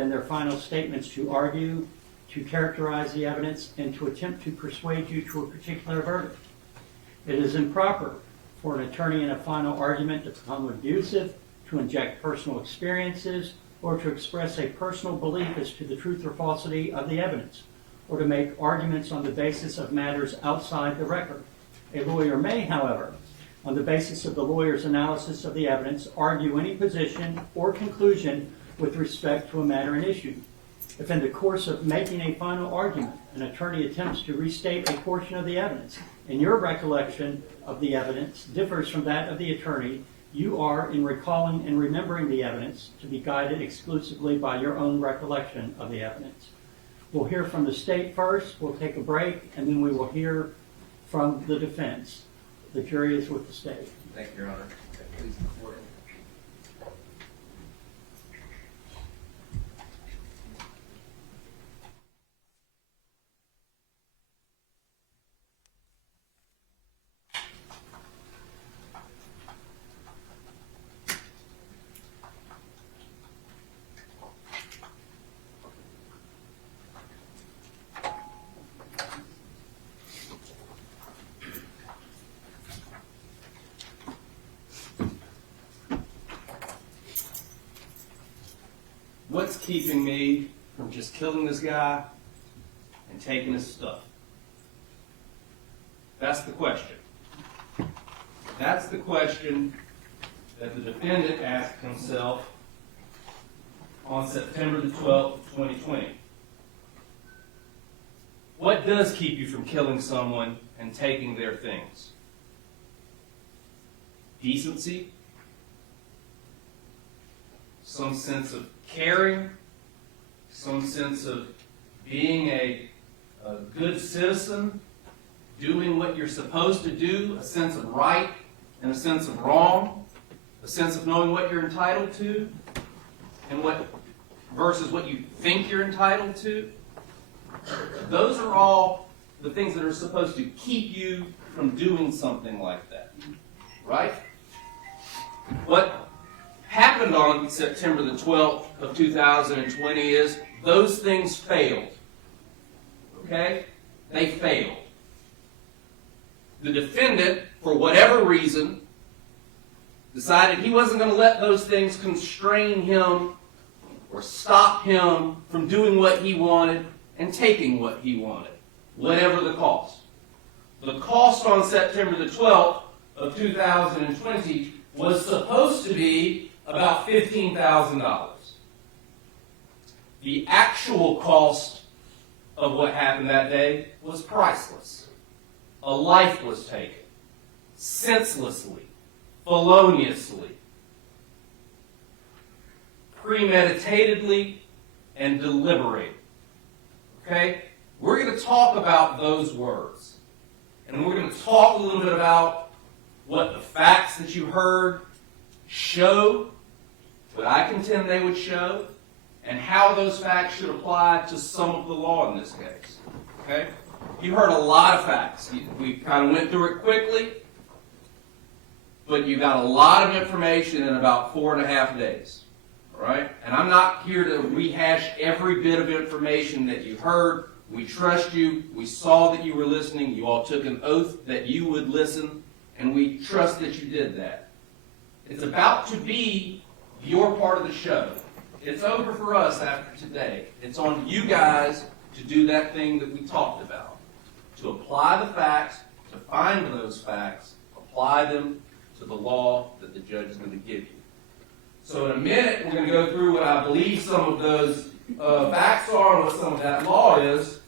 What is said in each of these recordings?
in their final statements to argue, to characterize the evidence, and to attempt to persuade you to a particular verdict. It is improper for an attorney in a final argument to become abusive, to inject personal experiences, or to express a personal belief as to the truth or falsity of the evidence, or to make arguments on the basis of matters outside the record. A lawyer may, however, on the basis of the lawyer's analysis of the evidence, argue any position or conclusion with respect to a matter in issue. If in the course of making a final argument, an attorney attempts to restate a portion of the evidence, and your recollection of the evidence differs from that of the attorney, you are, in recalling and remembering the evidence, to be guided exclusively by your own recollection of the evidence. We'll hear from the state first, we'll take a break, and then we will hear from the defense. The jury is with the state. Thank you, Your Honor. Please report. What's keeping me from just killing this guy and taking his stuff? That's the question. That's the question that the defendant asked himself on September the 12th, 2020. What does keep you from killing someone and taking their things? Decency? Some sense of caring, some sense of being a good citizen, doing what you're supposed to do, a sense of right and a sense of wrong, a sense of knowing what you're entitled to, and what versus what you think you're entitled to. Those are all the things that are supposed to keep you from doing something like that, right? What happened on September the 12th of 2020 is those things failed. Okay? They failed. The defendant, for whatever reason, decided he wasn't going to let those things constrain him or stop him from doing what he wanted and taking what he wanted, whatever the cost. The cost on September the 12th of 2020 was supposed to be about $15,000. The actual cost of what happened that day was priceless. A life was taken, senselessly, feloniously, premeditatedly, and deliberately. Okay? We're going to talk about those words. And we're going to talk a little bit about what the facts that you heard show, what I contend they would show, and how those facts should apply to some of the law in this case. Okay? You heard a lot of facts. We kind of went through it quickly, but you got a lot of information in about 4.5 days. All right? And I'm not here to rehash every bit of information that you heard. We trust you. We saw that you were listening. You all took an oath that you would listen, and we trust that you did that. It's about to be your part of the show. It's over for us after today. It's on you guys to do that thing that we talked about. To apply the facts, to find those facts, apply them to the law that the judge is going to give you. So in a minute, we're going to go through what I believe some of those facts are and what some of that law is.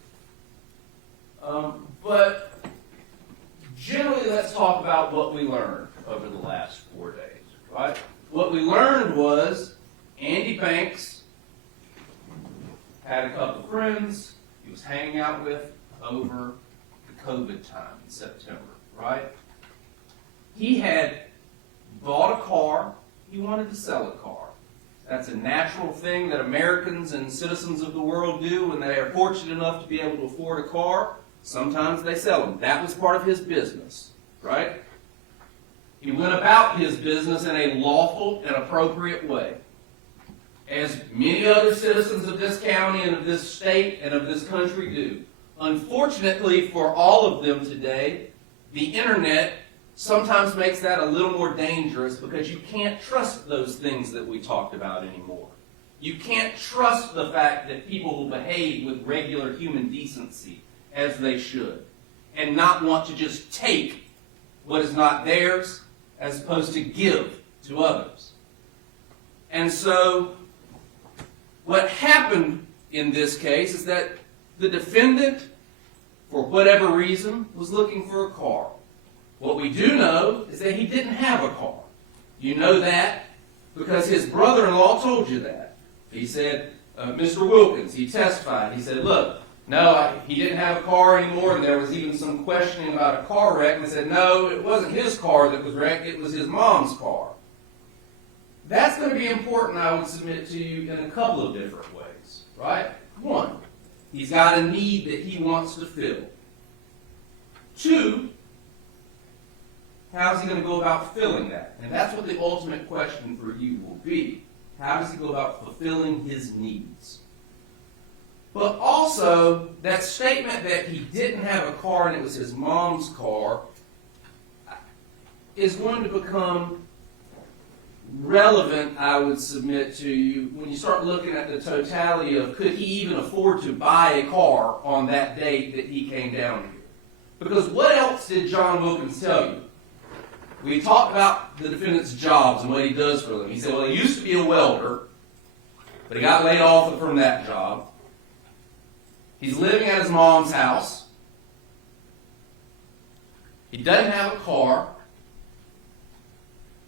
But generally, let's talk about what we learned over the last 4 days. Right? What we learned was Andy Banks had a couple of friends he was hanging out with over the COVID time in September, right? He had bought a car. He wanted to sell a car. That's a natural thing that Americans and citizens of the world do when they are fortunate enough to be able to afford a car. Sometimes they sell them. That was part of his business, right? He went about his business in a lawful and appropriate way. as many other citizens of this county and of this state and of this country do. Unfortunately for all of them today, the internet sometimes makes that a little more dangerous because you can't trust those things that we talked about anymore. You can't trust the fact that people will behave with regular human decency as they should and not want to just take what is not theirs as opposed to give to others. And so what happened in this case is that the defendant, for whatever reason, was looking for a car. What we do know is that he didn't have a car. You know that because his brother-in-law told you that. He said, Mr. Wilkins, he testified. He said, look, no, he didn't have a car anymore, and there was even some questioning about a car wreck, and he said, no, it wasn't his car that was wrecked, it was his mom's car. That's going to be important, I would submit to you, in a couple of different ways, right? One, he's got a need that he wants to fill. Two, how's he going to go about filling that? And that's what the ultimate question for you will be. How does he go about fulfilling his needs? But also, that statement that he didn't have a car and it was his mom's car is going to become relevant, I would submit to you, when you start looking at the totality of could he even afford to buy a car on that date that he came down here. Because what else did John Wilkins tell you? We talked about the defendant's jobs and what he does for them. He said, well, he used to be a welder, but he got laid off from that job. He's living at his mom's house. He doesn't have a car.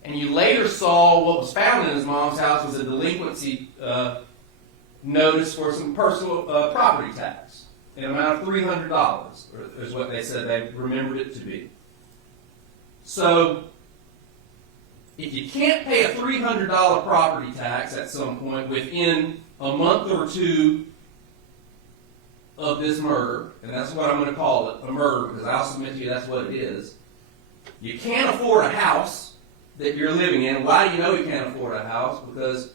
And you later saw what was found in his mom's house was a delinquency notice for some personal property tax in an amount of $300, is what they said they remembered it to be. So, if you can't pay a $300 property tax at some point within a month or two of this murder, and that's what I'm going to call it, a murder, because I'll submit to you that's what it is. You can't afford a house that you're living in. Why do you know he can't afford a house? Because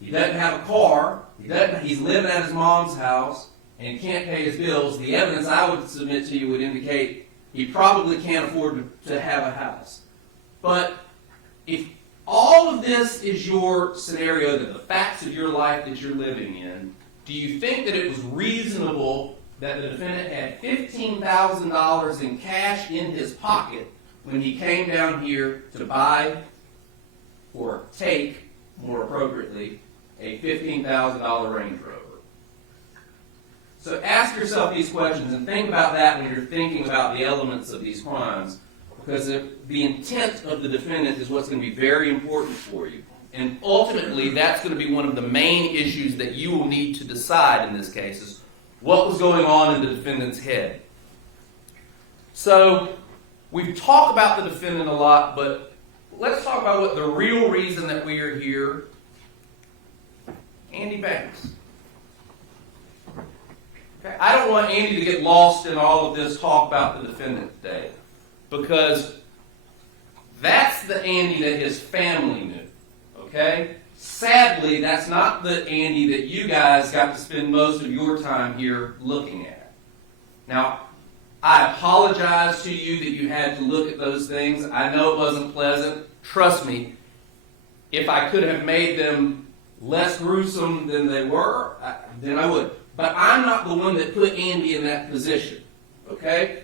he doesn't have a car, he's living at his mom's house, and he can't pay his bills. The evidence I would submit to you would indicate he probably can't afford to have a house. But if all of this is your scenario, that the facts of your life that you're living in, do you think that it was reasonable that the defendant had $15,000 in cash in his pocket when he came down here to buy, or take, more appropriately, a $15,000 Range Rover? So ask yourself these questions and think about that when you're thinking about the elements of these crimes, because the intent of the defendant is what's going to be very important for you. And ultimately, that's going to be one of the main issues that you will need to decide in this case, is what was going on in the defendant's head. So, we've talked about the defendant a lot, but let's talk about what the real reason that we are here. Andy Banks. Okay? I don't want Andy to get lost in all of this talk about the defendant today, because that's the Andy that his family knew. Okay? Sadly, that's not the Andy that you guys got to spend most of your time here looking at. Now, I apologize to you that you had to look at those things. I know it wasn't pleasant. Trust me, if I could have made them less gruesome than they were, then I would. But I'm not the one that put Andy in that position. Okay?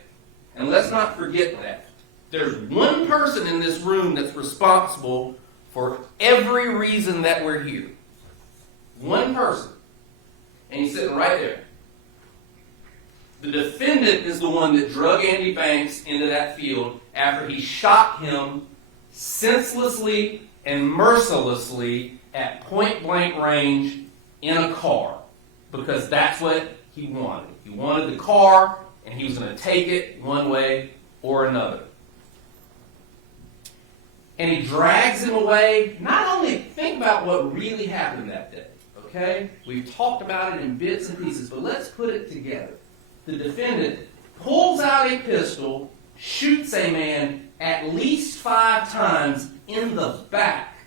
And let's not forget that. There's one person in this room that's responsible for every reason that we're here. One person. And he's sitting right there. The defendant is the one that drug Andy Banks into that field after he shot him senselessly and mercilessly at point-blank range in a car, because that's what he wanted. He wanted the car, and he was going to take it one way or another. And he drags him away. Not only think about what really happened that day, okay? We've talked about it in bits and pieces, but let's put it together. The defendant pulls out a pistol, shoots a man at least 5 times in the back,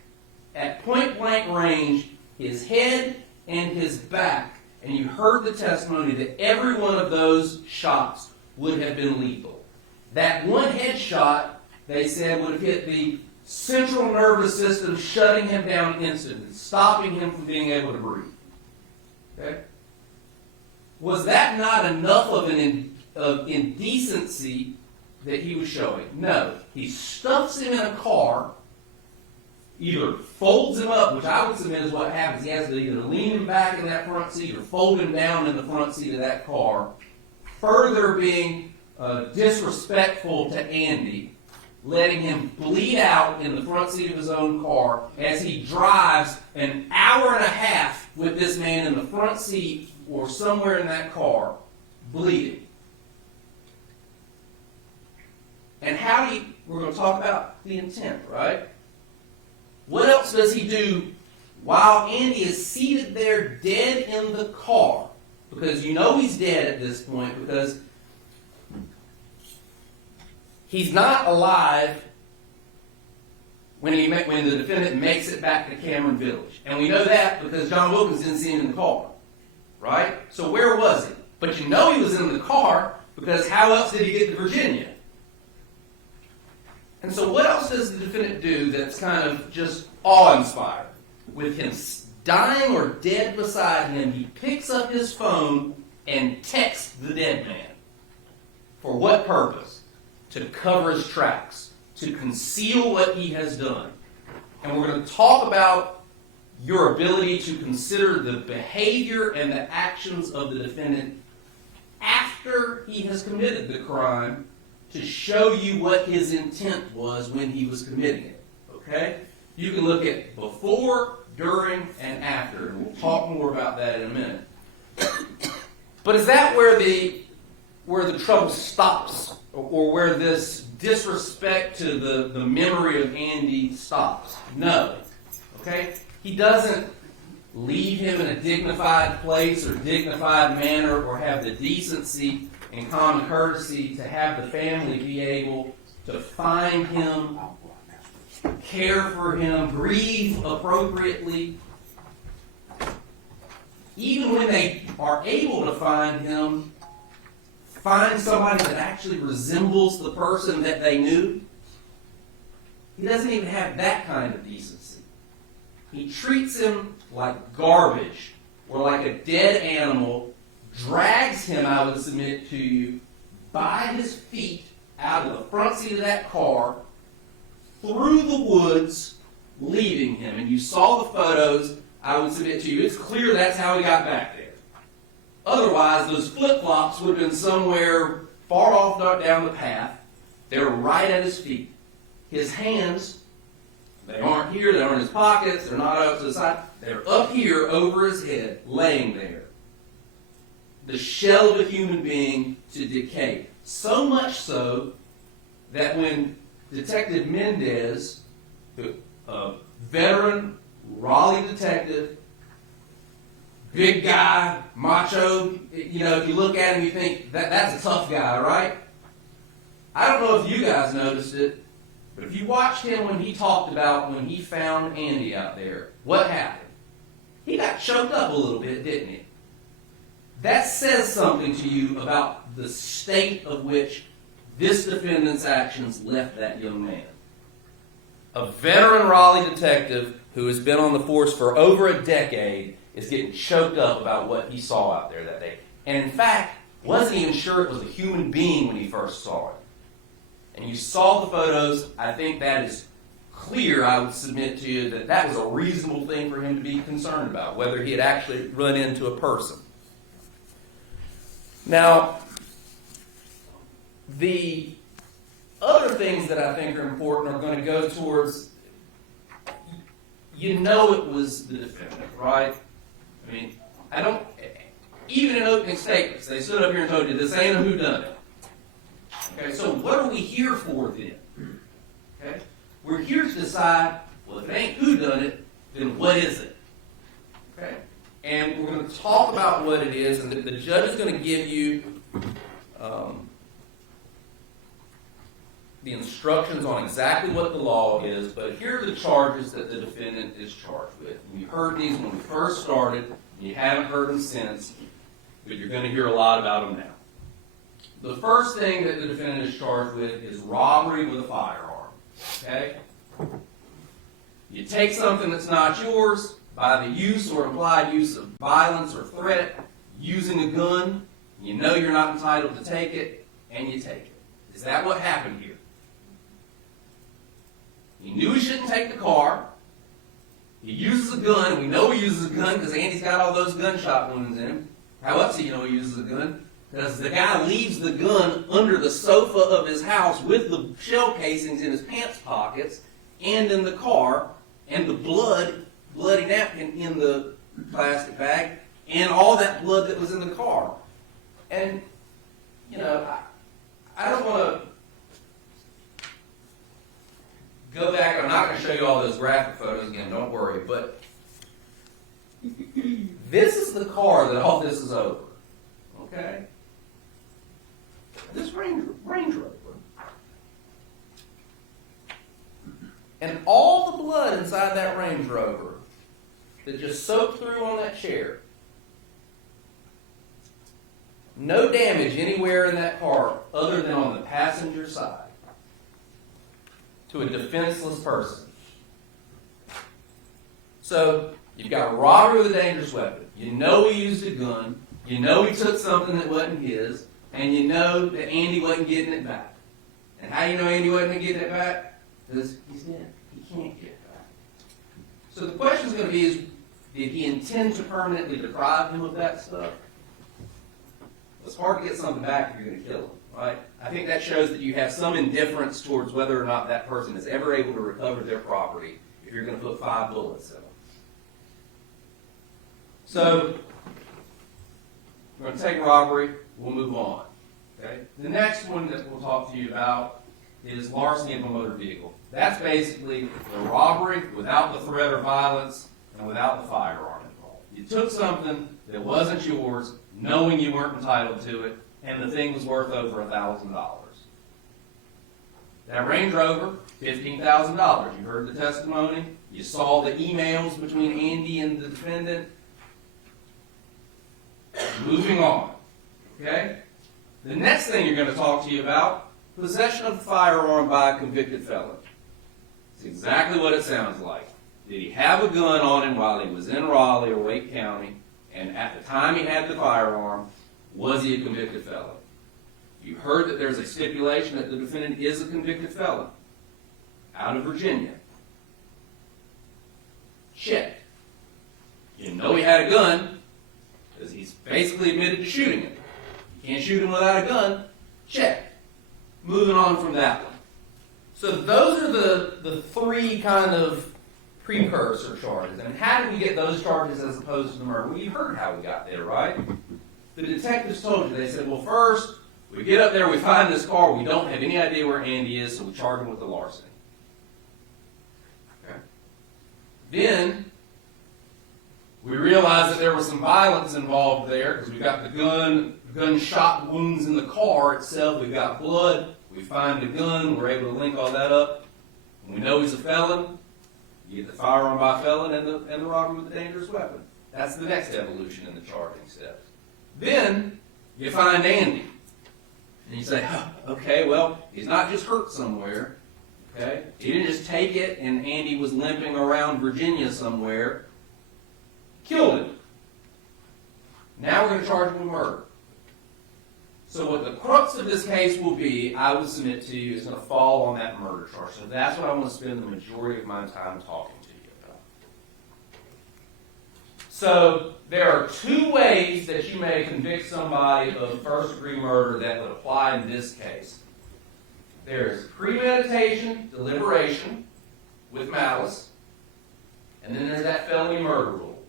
at point blank range, his head and his back, and you heard the testimony that every one of those shots would have been lethal. That one headshot, they said, would have hit the central nervous system, shutting him down instantly, stopping him from being able to breathe. Okay? Was that not enough of indecency that he was showing? No. He stuffs him in a car, either folds him up, which I would submit is what happens. He has to either lean him back in that front seat or fold him down in the front seat of that car, further being disrespectful to Andy, letting him bleed out in the front seat of his own car as he drives an hour and a half with this man in the front seat or somewhere in that car, bleeding. And we're going to talk about the intent, right? What else does he do while Andy is seated there dead in the car? Because you know he's dead at this point because he's not alive when the defendant makes it back to Cameron Village. And we know that because John Wilkins didn't see him in the car. Right? So where was he? But you know he was in the car because how else did he get to Virginia? And so what else does the defendant do that's kind of just awe-inspiring? With him dying or dead beside him, he picks up his phone and texts the dead man. For what purpose? To cover his tracks, to conceal what he has done. And we're going to talk about your ability to consider the behavior and the actions of the defendant after he has committed the crime to show you what his intent was when he was committing it. Okay? You can look at before, during, and after. And we'll talk more about that in a minute. But is that where the trouble stops? Or where this disrespect to the memory of Andy stops? No. Okay? He doesn't leave him in a dignified place or dignified manner or have the decency and common courtesy to have the family be able to find him, care for him, grieve appropriately. Even when they are able to find him, find somebody that actually resembles the person that they knew. He doesn't even have that kind of decency. He treats him like garbage or like a dead animal, drags him, I would submit to you, by his feet out of the front seat of that car, through the woods, leaving him. And you saw the photos, I would submit to you, it's clear that's how he got back there. Otherwise, those flip-flops would have been somewhere far off down the path. They were right at his feet. His hands, they aren't here, they aren't in his pockets, they're not up to the side. They're up here over his head, laying there. The shell of a human being to decay. So much so that when Detective Mendez, a veteran Raleigh detective, big guy, macho, if you look at him, you think, that's a tough guy, right? I don't know if you guys noticed it, but if you watched him when he talked about when he found Andy out there, what happened? He got choked up a little bit, didn't he? That says something to you about the state of which this defendant's actions left that young man. A veteran Raleigh detective who has been on the force for over a decade is getting choked up about what he saw out there that day. And in fact, wasn't even sure it was a human being when he first saw it. And you saw the photos. I think that is clear, I would submit to you, that was a reasonable thing for him to be concerned about, whether he had actually run into a person. Now, the other things that I think are important are going to go towards, it was the defendant, right? I mean, even in opening statements, they stood up here and told you, this ain't a whodunit. Okay, so what are we here for then? Okay? We're here to decide, well, if it ain't whodunit, then what is it? Okay? And we're going to talk about what it is, and the judge is going to give you the instructions instructions on exactly what the law is, but here are the charges that the defendant is charged with. We heard these when we first started, and you haven't heard them since, but you're going to hear a lot about them now. The first thing that the defendant is charged with is robbery with a firearm. Okay? You take something that's not yours by the use or implied use of violence or threat, using a gun, you know you're not entitled to take it, and you take it. Is that what happened here? He knew he shouldn't take the car. He uses a gun. We know he uses a gun because Andy's got all those gunshot wounds in him. How else do you know he uses a gun? Because the guy leaves the gun under the sofa of his house with the shell casings in his pants pockets and in the car, and the bloody napkin in the plastic bag, and all that blood that was in the car. And, you know, I don't want to go back. I'm not going to show you all those graphic photos again, don't worry. But this is the car that all this is over. Okay? This Range Rover. And all the blood inside that Range Rover that just soaked through on that chair. No damage anywhere in that car other than on the passenger side to a defenseless person. So, you've got robbery with a dangerous weapon. You know he used a gun. You know he took something that wasn't his. And you know that Andy wasn't getting it back. And how do you know Andy wasn't getting it back? Because he's dead. He can't get it back. So the question is going to be, did he intend to permanently deprive him of that stuff? It's hard to get something back if you're going to kill him, right? I think that shows that you have some indifference towards whether or not that person is ever able to recover their property if you're going to put 5 bullets in them. So, we're going to take robbery. We'll move on. Okay? The next one that we'll talk to you about is larceny of a motor vehicle. That's basically the robbery without the threat or violence and without the firearm involved. You took something that wasn't yours, knowing you weren't entitled to it, and the thing was worth over $1,000. That Range Rover, $15,000. You heard the testimony. You saw the emails between Andy and the defendant. Moving on. Okay? The next thing you're going to talk to you about, possession of a firearm by a convicted felon. It's exactly what it sounds like. Did he have a gun on him while he was in Raleigh or Wake County? And at the time he had the firearm, was he a convicted felon? You heard that there's a stipulation that the defendant is a convicted felon out of Virginia. Check. You know he had a gun because he's basically admitted to shooting him. You can't shoot him without a gun. Check. Moving on from that one. So those are the 3 kind of precursor charges. And how did we get those charges as opposed to the murder? Well, you heard how we got there, right? The detectives told you. They said, well, first, we get up there, we find this car, we don't have any idea where Andy is, so we charge him with the larceny. Okay. Then, we realized that there was some violence involved there, because we've got the gunshot wounds in the car itself, we've got blood, we find the gun, we're able to link all that up. And we know he's a felon. You get the firearm by felon and the robbery with a dangerous weapon. That's the next evolution in the charging steps. Then, you find Andy. And you say, okay, well, he's not just hurt somewhere. Okay? He didn't just take it and Andy was limping around Virginia somewhere. Killed him. Now we're going to charge him with murder. So what the crux of this case will be, I would submit to you, is going to fall on that murder charge. So that's what I want to spend the majority of my time talking to you about. So there are 2 ways that you may convict somebody of first-degree murder that would apply in this case. There's premeditation, deliberation, with malice, and then there's that felony murder rule.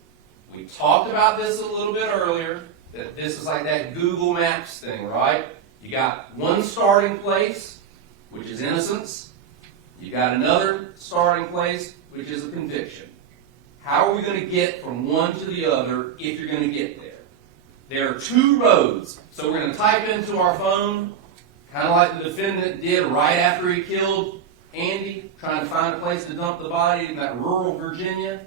We talked about this a little bit earlier, that this is like that Google Maps thing, right? You got one starting place, which is innocence. You got another starting place, which is a conviction. How are we going to get from one to the other if you're going to get there? There are 2 roads. So we're going to type into our phone kind of like the defendant did right after he killed Andy, trying to find a place to dump the body in that rural Virginia.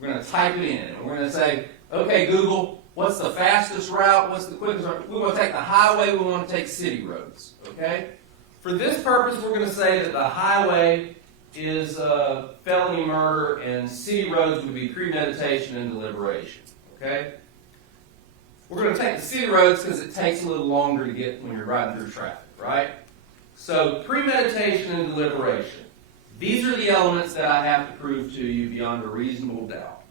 We're going to type it in, and we're going to say, okay, Google, what's the fastest route? What's the quickest route? We want to take the highway. We want to take city roads. Okay? For this purpose, we're going to say that the highway is felony murder, and city roads would be premeditation and deliberation. Okay? We're going to take the city roads because it takes a little longer to get when you're riding through traffic, right? So premeditation and deliberation. These are the elements that I have to prove to you beyond a reasonable doubt.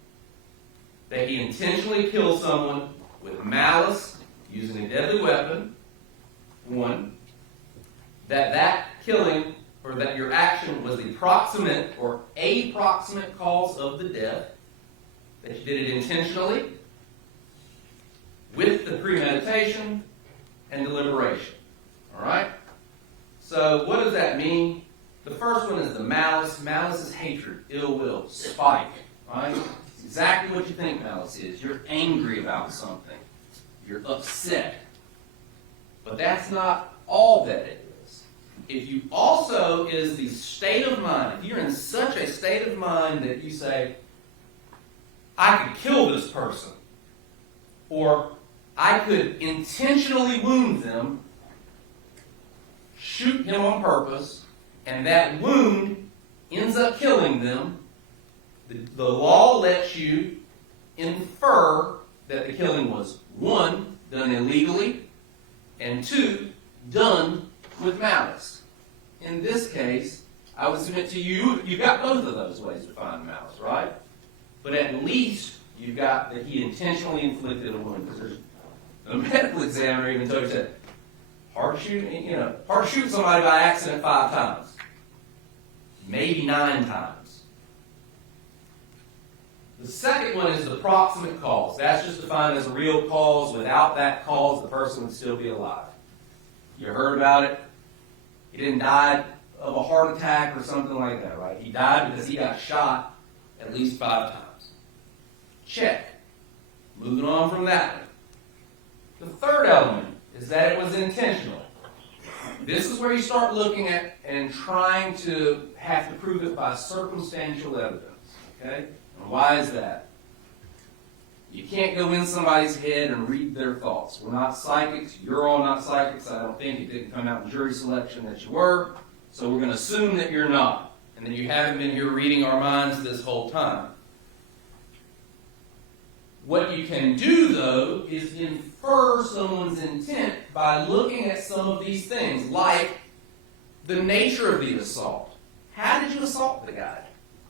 That he intentionally killed someone with malice, using a deadly weapon. One. That killing, or that your action was the proximate or a proximate cause of the death. That you did it intentionally, with the premeditation and deliberation. All right? So what does that mean? The first one is the malice. Malice is hatred, ill will, spite. Right? It's exactly what you think malice is. You're angry about something. You're upset. But that's not all that it is. If you also is the state of mind, if you're in such a state of mind that you say, I could kill this person, or I could intentionally wound them, shoot him on purpose, and that wound ends up killing them, the law lets you infer that the killing was, one, done illegally, and two, done with malice. In this case, I would submit to you, you've got both of those ways to find malice, right? But at least you've got that he intentionally inflicted a wound. Because the medical examiner even told you, said, hard to shoot somebody by accident 5 times. Maybe 9 times. The second one is the proximate cause. That's just defined as a real cause. Without that cause, the person would still be alive. You heard about it? He didn't die of a heart attack or something like that, right? He died because he got shot at least 5 times. Check. Moving on from that one. The third element is that it was intentional. This is where you start looking at and trying to have to prove it by circumstantial evidence. Okay? And why is that? You can't go in somebody's head and read their thoughts. We're not psychics. You're all not psychics. I don't think it didn't come out in jury selection that you were. So we're going to assume that you're not. And that you haven't been here reading our minds this whole time. What you can do, though, is infer someone's intent by looking at some of these things, like the nature of the assault. How did you assault the guy?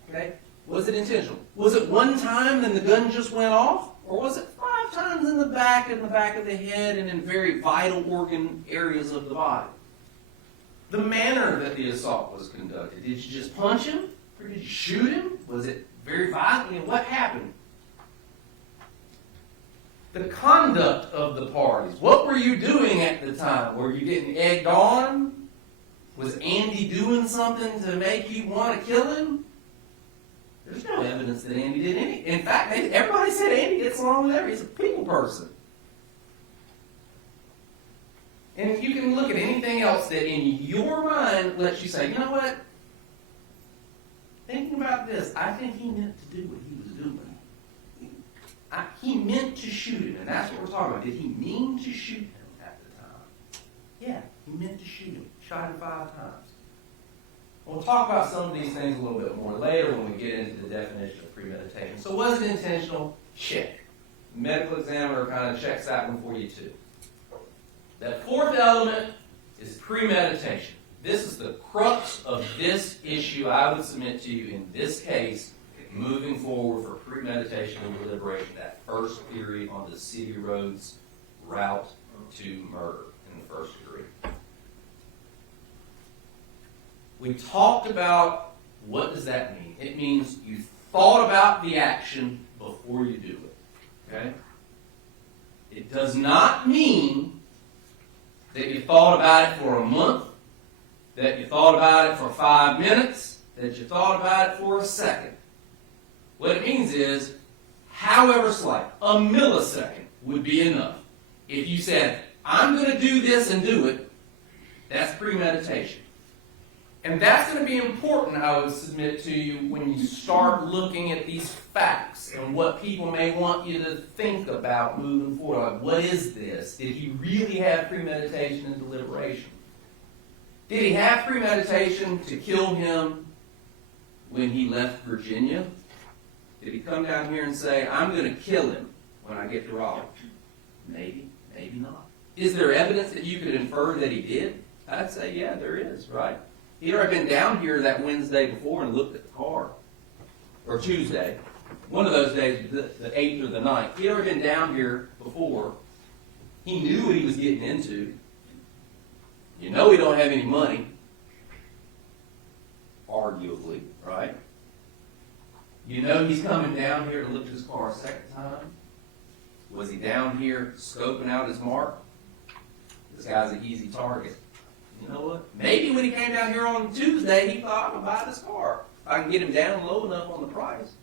Okay? Was it intentional? Was it one time and the gun just went off? Or was it 5 times in the back of the head, and in very vital organ areas of the body? The manner that the assault was conducted. Did you just punch him? Or did you shoot him? Was it very violent? What happened? The conduct of the parties. What were you doing at the time? Were you getting egged on? Was Andy doing something to make you want to kill him? There's no evidence that Andy did anything. In fact, everybody said Andy gets along with everybody. He's a people person. And if you can look at anything else that in your mind lets you say, you know what? Thinking about this, I think he meant to do what he was doing. He meant to shoot him, and that's what we're talking about. Did he mean to shoot him at the time? Yeah, he meant to shoot him. Shot him 5 times. We'll talk about some of these things a little bit more later when we get into the definition of premeditation. So was it intentional? Check. The medical examiner kind of checks that one for you too. That fourth element is premeditation. This is the crux of this issue I would submit to you in this case, moving forward for premeditation and deliberation, that first theory on the city roads route to murder in the first degree. We talked about what does that mean. It means you thought about the action before you do it. Okay? It does not mean that you thought about it for a month, that you thought about it for 5 minutes, that you thought about it for a second. What it means is, however slight, a millisecond would be enough. If you said, I'm going to do this and do it, That's premeditation. And that's going to be important, I would submit to you, when you start looking at these facts and what people may want you to think about moving forward. Like, what is this? Did he really have premeditation and deliberation? Did he have premeditation to kill him when he left Virginia? Did he come down here and say, I'm going to kill him when I get to Raleigh? Maybe, maybe not. Is there evidence that you could infer that he did? I'd say, yeah, there is, right? He'd already been down here that Wednesday before and looked at the car. Or Tuesday. One of those days, the 8th or the 9th. He'd already been down here before. He knew what he was getting into. You know he don't have any money. Arguably, right? You know he's coming down here to look at his car a second time. Was he down here scoping out his mark? This guy's an easy target. You know what? Maybe when he came down here on Tuesday, he thought, I'm going to buy this car. If I can get him down low enough on the price.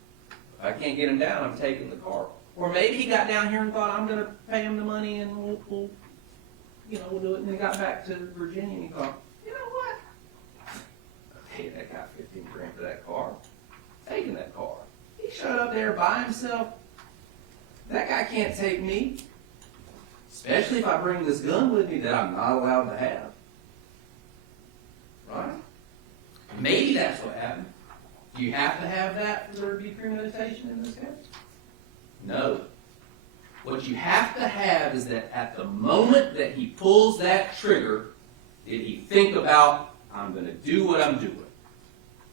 If I can't get him down, I'm taking the car. Or maybe he got down here and thought, I'm going to pay him the money and we'll do it. And then he got back to Virginia and he thought, you know what? I'll pay that guy $15,000 for that car. Taking that car. He showed up there by himself. That guy can't take me. Especially if I bring this gun with me that I'm not allowed to have. Right? Maybe that's what happened. Do you have to have that for there to be premeditation in this case? No. What you have to have is that at the moment that he pulls that trigger, did he think about, I'm going to do what I'm doing?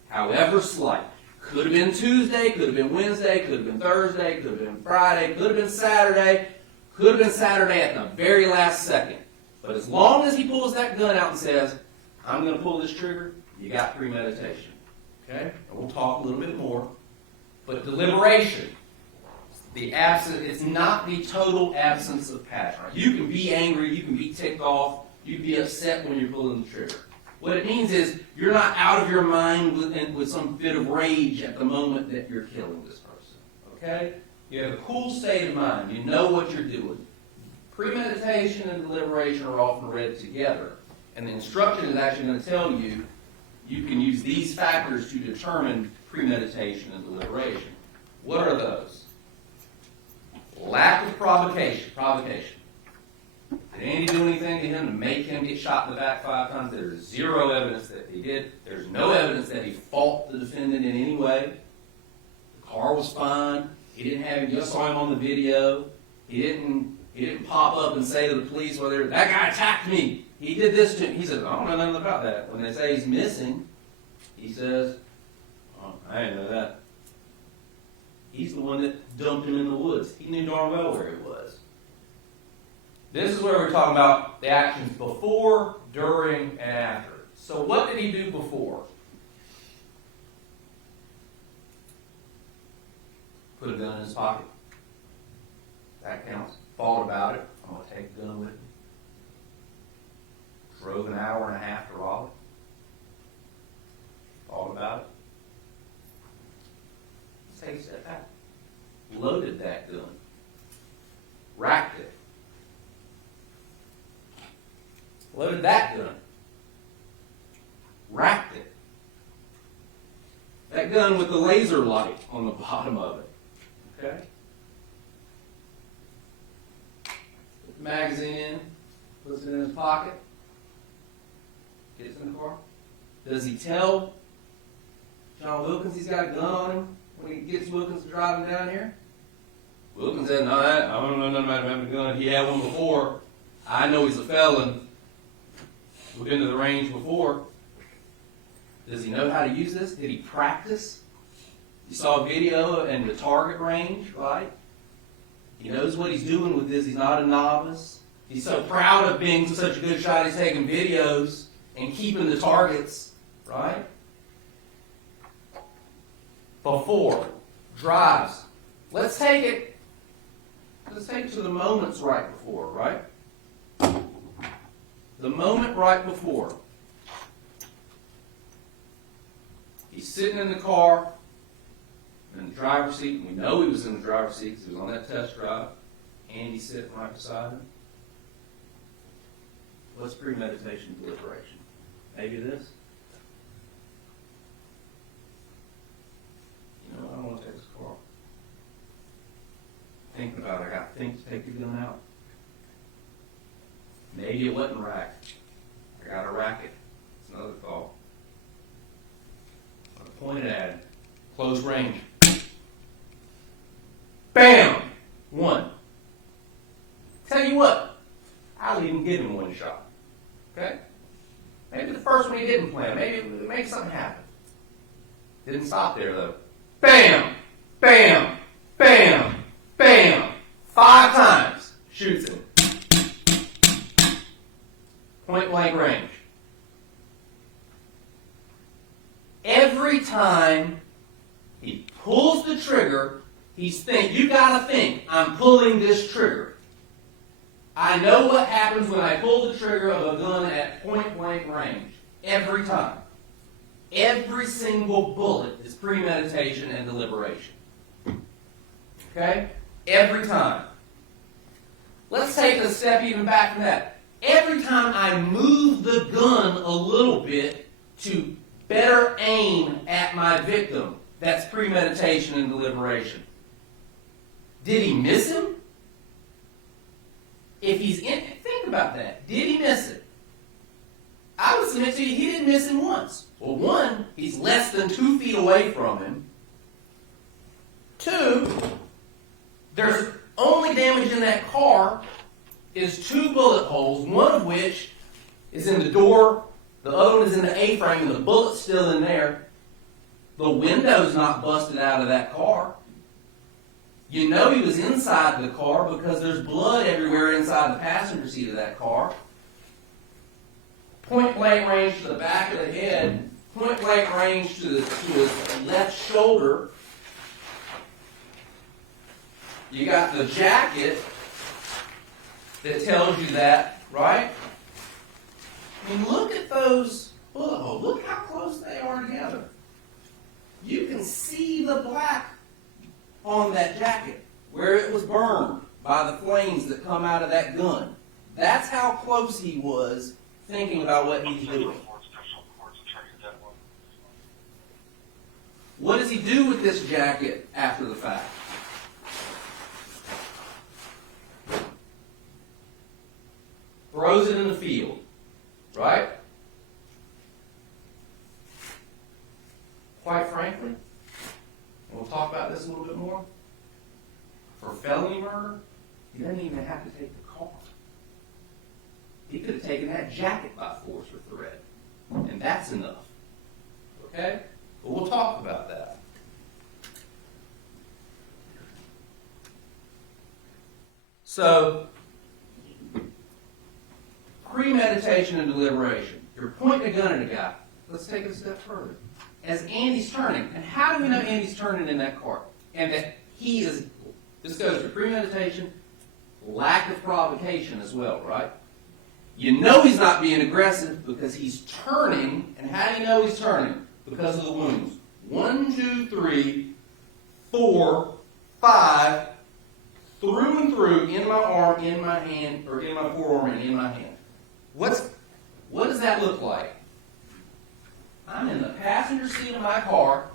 However slight. Could have been Tuesday, could have been Wednesday, could have been Thursday, could have been Friday, could have been Saturday, could have been Saturday at the very last second. But as long as he pulls that gun out and says, I'm going to pull this trigger, you got premeditation. Okay? And we'll talk a little bit more. But deliberation, it's not the total absence of passion. You can be angry, you can be ticked off, you can be upset when you're pulling the trigger. What it means is you're not out of your mind with some fit of rage at the moment that you're killing this person. Okay? You have a cool state of mind. You know what you're doing. Premeditation and deliberation are often read together. And the instruction is actually going to tell you you can use these factors to determine premeditation and deliberation. What are those? Lack of provocation. Did Andy do anything to him to make him get shot in the back 5 times? There's zero evidence that he did. There's no evidence that he fought the defendant in any way. The car was fine. He didn't have him. You saw him on the video. He didn't pop up and say to the police, well, that guy attacked me. He did this to me. He says, I don't know nothing about that. When they say he's missing, he says, oh, I didn't know that. He's the one that dumped him in the woods. He knew darn well where he was. This is where we're talking about the actions before, during, and after. So what did he do before? Put a gun in his pocket. That counts. Thought about it. I'm going to take the gun with me. Drove an hour and a half to Raleigh. Thought about it. Let's take a step back. Loaded that gun. Racked it. Loaded that gun. Racked it. That gun with the laser light on the bottom of it. Okay? Put the magazine in. Puts it in his pocket. Gets in the car. Does he tell John Wilkins he's got a gun on him when he gets Wilkins to drive him down here? Wilkins said, no, I don't know nothing about him having a gun. He had one before. I know he's a felon. We've been to the range before. Does he know how to use this? Did he practice? You saw a video and the target range, right? He knows what he's doing with this. He's not a novice. He's so proud of being such a good shot, he's taking videos and keeping the targets, right? Before. Drives. Let's take it to the moments right before, right? The moment right before. He's sitting in the car, in the driver's seat, and we know he was in the driver's seat because he was on that test drive. Andy's sitting right beside him. What's premeditation and deliberation? Maybe this? You know, I don't want to take this car. Thinking about it, I got to think to take the gun out. Maybe it wasn't racked. I got to rack it. It's another thought. I point it at it. Close range. Bam! One. Tell you what, I'll even give him one shot. Okay? Maybe the first one he didn't plan. Maybe something happened. Didn't stop there though. Bam! Bam! Bam! Bam! 5 times. Shoots him. Point blank range. Every time he pulls the trigger, you gotta think, I'm pulling this trigger. I know what happens when I pull the trigger of a gun at point blank range. Every time. Every single bullet is premeditation and deliberation. Okay? Every time. Let's take a step even back from that. Every time I move the gun a little bit to better aim at my victim, that's premeditation and deliberation. Did he miss him? If he's in, think about that. Did he miss it? I would submit to you, he didn't miss him once. Well, 1, he's less than 2 feet away from him. 2, there's only damage in that car is 2 bullet holes, one of which is in the door, the other one is in the A-frame, and the bullet's still in there. The window's not busted out of that car. You know he was inside the car because there's blood everywhere inside the passenger seat of that car. Point blank range to the back of the head. Point blank range to his left shoulder. You got the jacket that tells you that, right? I mean, look at those bullet holes. Look how close they are together. You can see the black on that jacket where it was burned by the flames that come out of that gun. That's how close he was thinking about what he's doing. What does he do with this jacket after the fact? Throws it in the field, right? Quite frankly, and we'll talk about this a little bit more, for felony murder, he doesn't even have to take the car. He could have taken that jacket by force or threat, and that's enough. Okay? But we'll talk about that. So, premeditation and deliberation. You're pointing a gun at a guy. Let's take it a step further. As Andy's turning, and how do we know Andy's turning in that car? And that he is, this goes to premeditation, lack of provocation as well, right? You know he's not being aggressive because he's turning, and how do you know he's turning? Because of the wounds. 1, 2, 3, 4, 5, through and through, in my arm, in my hand, or in my forearm and in my hand. What does that look like? I'm in the passenger seat of my car.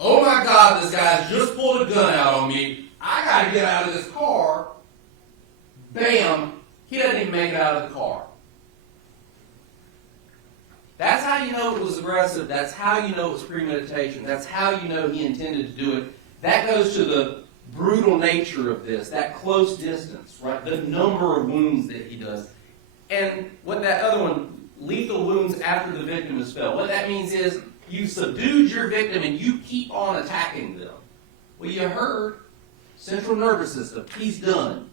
Oh my God, this guy's just pulled a gun out on me. I gotta get out of this car. Bam, he doesn't even make it out of the car. That's how you know it was aggressive. That's how you know it was premeditation. That's how you know he intended to do it. That goes to the brutal nature of this, that close distance, right? The number of wounds that he does. And what that other one, lethal wounds after the victim is fell. What that means is you subdued your victim and you keep on attacking them. Well, you heard central nervous system. He's done.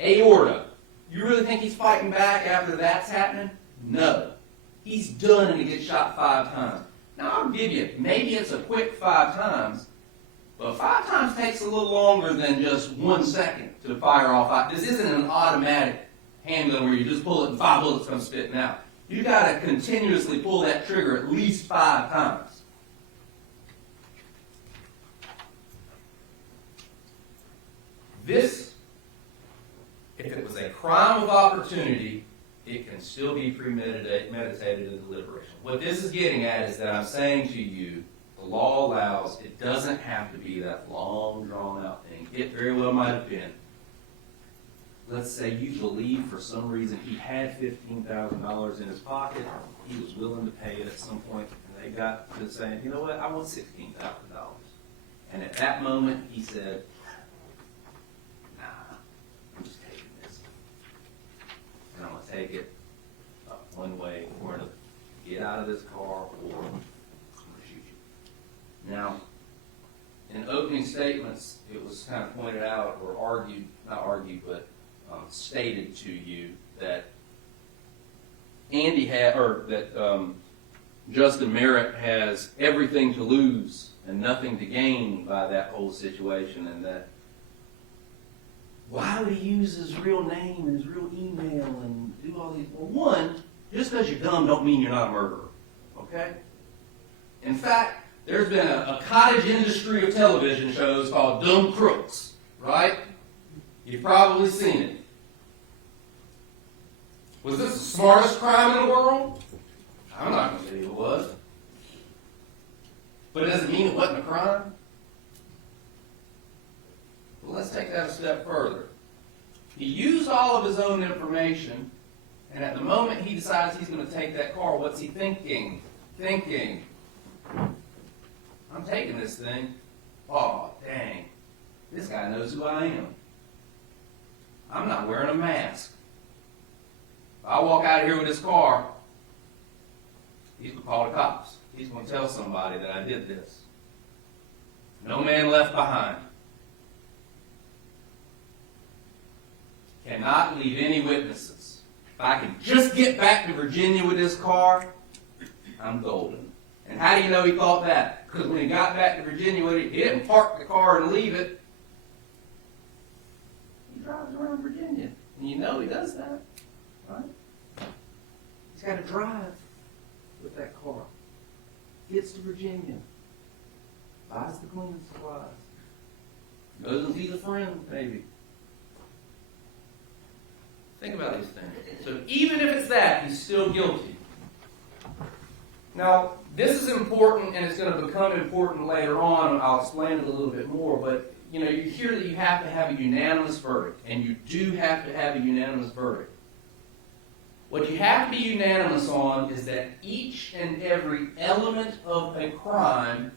Aorta. You really think he's fighting back after that's happening? No. He's done and he gets shot 5 times. Now, I'll give you, maybe it's a quick 5 times, but 5 times takes a little longer than just 1 second to fire off 5. This isn't an automatic handgun where you just pull it and 5 bullets come spitting out. You got to continuously pull that trigger at least 5 times. This, if it was a crime of opportunity, it can still be premeditated in deliberation. What this is getting at is that I'm saying to you, the law allows, it doesn't have to be that long, drawn-out thing. It very well might have been. Let's say you believe for some reason he had $15,000 in his pocket, he was willing to pay it at some point, and they got to saying, you know what, I want $16,000. And at that moment, he said, nah, I'm just taking this. And I'm going to take it up one way or another. Get out of this car, or I'm going to shoot you. Now, in opening statements, it was kind of pointed out or argued, not argued, but stated to you that Justin Merritt has everything to lose and nothing to gain by that whole situation, and that why would he use his real name and his real email and do all these? Well, one, just because you're dumb don't mean you're not a murderer, okay? In fact, there's been a cottage industry of television shows called Dumb Crooks, right? You've probably seen it. Was this the smartest crime in the world? I'm not going to say it was. But it doesn't mean it wasn't a crime. Well, let's take that a step further. He used all of his own information, and at the moment he decides he's going to take that car, what's he thinking? I'm taking this thing. Oh, dang. This guy knows who I am. I'm not wearing a mask. If I walk out of here with this car, he's going to call the cops. He's going to tell somebody that I did this. No man left behind. Cannot leave any witnesses. If I can just get back to Virginia with this car, I'm golden. And how do you know he thought that? Because when he got back to Virginia with it, he didn't park the car and leave it. He drives around Virginia. And you know he does that, right? He's got to drive with that car. Gets to Virginia. Buys the cleaning supplies. Goes and sees a friend, maybe. Think about these things. So even if it's that, he's still guilty. Now, this is important, and it's going to become important later on. I'll explain it a little bit more, but you know, you hear that you have to have a unanimous verdict, and you do have to have a unanimous verdict. What you have to be unanimous on is that each and every element of a crime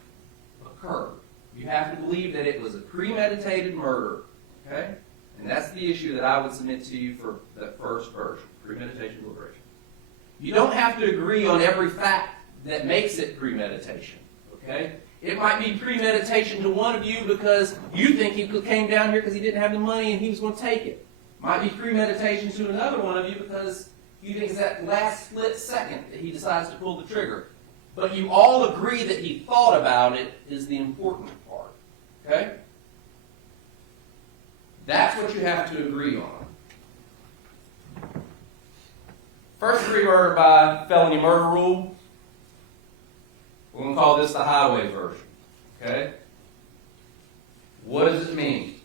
occurred. You have to believe that it was a premeditated murder, okay? And that's the issue that I would submit to you for the first version, premeditation deliberation. You don't have to agree on every fact that makes it premeditation, okay? It might be premeditation to one of you because you think he came down here because he didn't have the money and he was going to take it. Might be premeditation to another one of you because you think it's that last split second that he decides to pull the trigger. But you all agree that he thought about it is the important part, okay? That's what you have to agree on. First degree murder by felony murder rule. We're going to call this the highway version. Okay? What does it mean?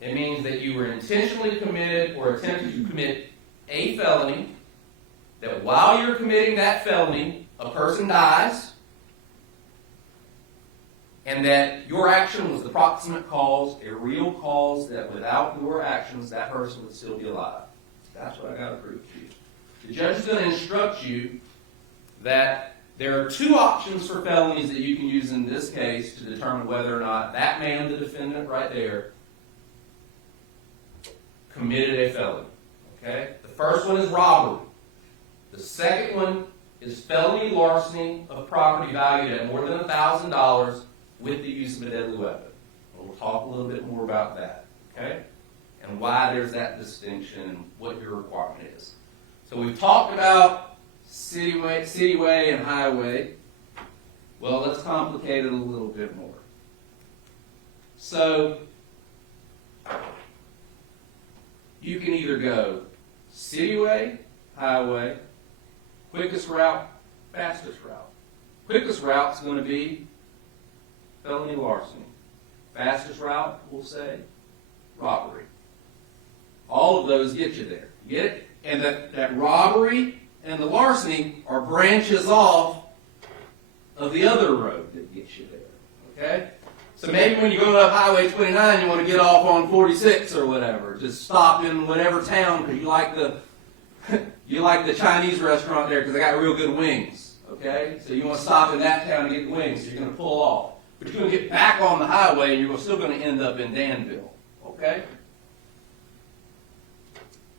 It means that you were intentionally committed or attempted to commit a felony, that while you're committing that felony, a person dies, and that your action was the proximate cause, a real cause that without your actions, that person would still be alive. That's what I got to prove to you. The judge is going to instruct you that there are two options for felonies that you can use in this case to determine whether or not that man, the defendant right there, committed a felony. Okay? The first one is robbery. The second one is felony larceny of property valued at more than $1,000 with the use of a deadly weapon. We'll talk a little bit more about that. Okay? And why there's that distinction and what your requirement is. So we've talked about cityway and highway. Well, let's complicate it a little bit more. So you can either go cityway, highway, quickest route, fastest route. Quickest route is going to be felony larceny. Fastest route, we'll say, robbery. All of those get you there. You get it? And that robbery and the larceny are branches off of the other road that gets you there. Okay? So maybe when you go up Highway 29, you want to get off on 46 or whatever. Just stop in whatever town because you like the you like the Chinese restaurant there because they got real good wings. Okay? So you want to stop in that town and get the wings. So you're going to pull off. But you're going to get back on the highway and you're still going to end up in Danville. Okay?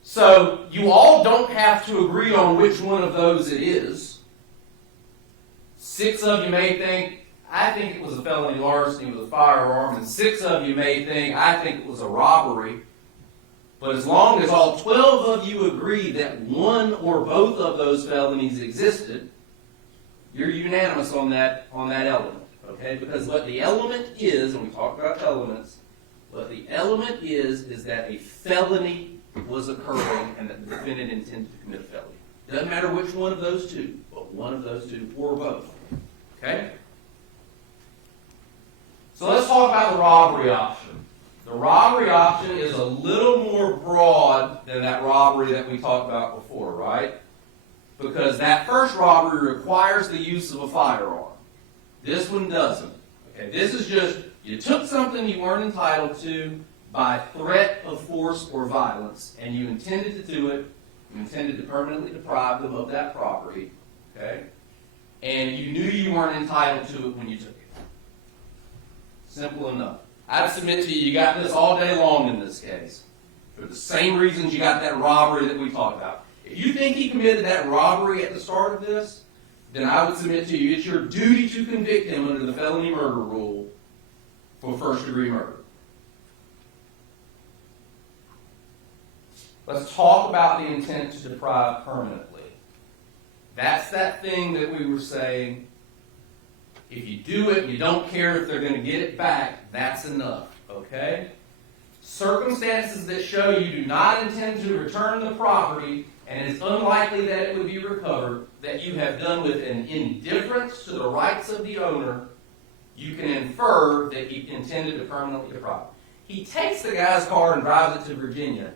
So you all don't have to agree on which one of those it is. 6 of you may think, I think it was a felony larceny with a firearm, and 6 of you may think, I think it was a robbery. But as long as all 12 of you agree that one or both of those felonies existed, you're unanimous on that element. Okay? Because what the element is, and we talked about elements, what the element is that a felony was occurring and that the defendant intended to commit a felony. Doesn't matter which one of those two, but one of those two or both. Okay? So let's talk about the robbery option. The robbery option is a little more broad than that robbery that we talked about before, right? Because that first robbery requires the use of a firearm. This one doesn't. Okay? This is just, you took something you weren't entitled to by threat of force or violence, and you intended to do it, you intended to permanently deprive them of that property, okay? And you knew you weren't entitled to it when you took it. Simple enough. I'd submit to you, you got this all day long in this case. For the same reasons you got that robbery that we talked about. If you think he committed that robbery at the start of this, then I would submit to you, it's your duty to convict him under the felony murder rule for first-degree murder. Let's talk about the intent to deprive permanently. That's that thing that we were saying, if you do it and you don't care if they're going to get it back, that's enough, okay? Circumstances that show you do not intend to return the property and it's unlikely that it would be recovered, that you have done with an indifference to the rights of the owner, you can infer that he intended to permanently deprive. He takes the guy's car and drives it to Virginia.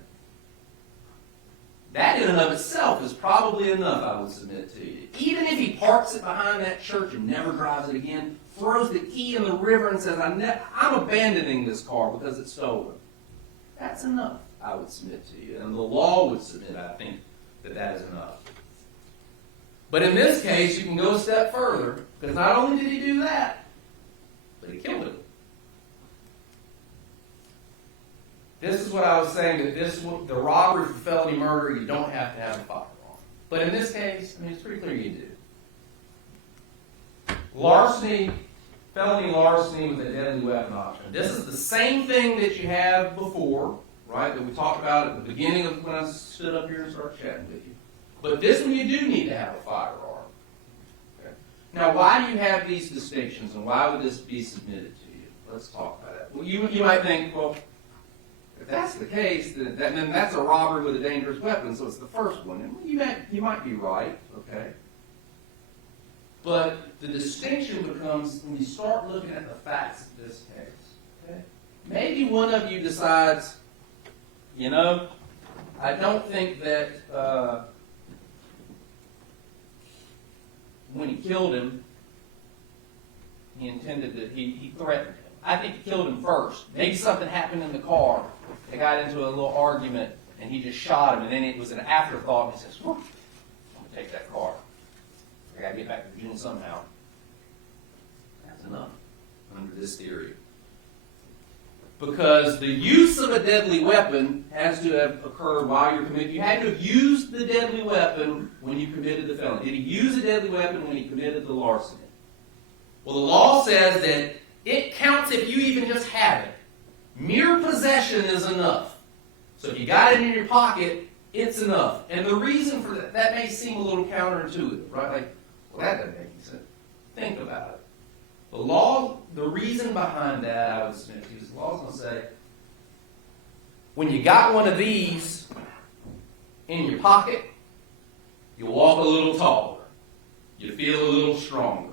That in and of itself is probably enough, I would submit to you. Even if he parks it behind that church and never drives it again, throws the key in the river and says, I'm abandoning this car because it's stolen. That's enough, I would submit to you. And the law would submit, I think, that is enough. But in this case, you can go a step further, because not only did he do that, but he killed him. This is what I was saying, that the robbery for felony murder, you don't have to have a firearm. But in this case, I mean, it's pretty clear you do. Larceny, felony larceny with a deadly weapon option. This is the same thing that you have before, right, that we talked about at the beginning of when I stood up here and started chatting with you. But this one you do need to have a firearm. Okay. Now, why do you have these distinctions, and why would this be submitted to you? Let's talk about that. Well, you might think, well, if that's the case, then that's a robbery with a dangerous weapon, so it's the first one. And you might be right, okay? But the distinction becomes when you start looking at the facts of this case. Okay? Maybe one of you decides, I don't think that when he killed him, he intended that he threatened him. I think he killed him first. Maybe something happened in the car. They got into a little argument, and he just shot him, and then it was an afterthought, and he says, I'm going to take that car. I got to get back to Virginia somehow. That's enough under this theory. Because the use of a deadly weapon has to have occurred while you're committing. You had to have used the deadly weapon when you committed the felony. Did he use a deadly weapon when he committed the larceny? Well, the law says that it counts if you even just have it. Mere possession is enough. So if you got it in your pocket, it's enough. And the reason for that may seem a little counterintuitive, right? Like, well, that doesn't make any sense. Think about it. The reason behind that, I would submit to you, is the law's going to say, when you got one of these in your pocket, you walk a little taller. You feel a little stronger.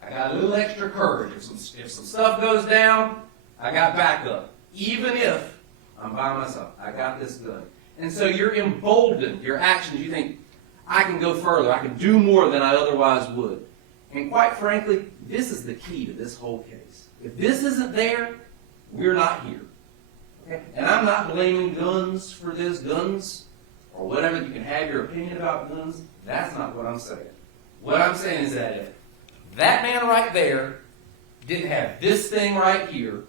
I got a little extra courage. If some stuff goes down, I got backup. Even if I'm by myself, I got this gun. And so you're emboldened, your actions, you think, I can go further, I can do more than I otherwise would. And quite frankly, this is the key to this whole case. If this isn't there, we're not here. Okay? And I'm not blaming guns for this, guns, or whatever. You can have your opinion about guns. That's not what I'm saying. What I'm saying is that if that man right there didn't have this thing right here,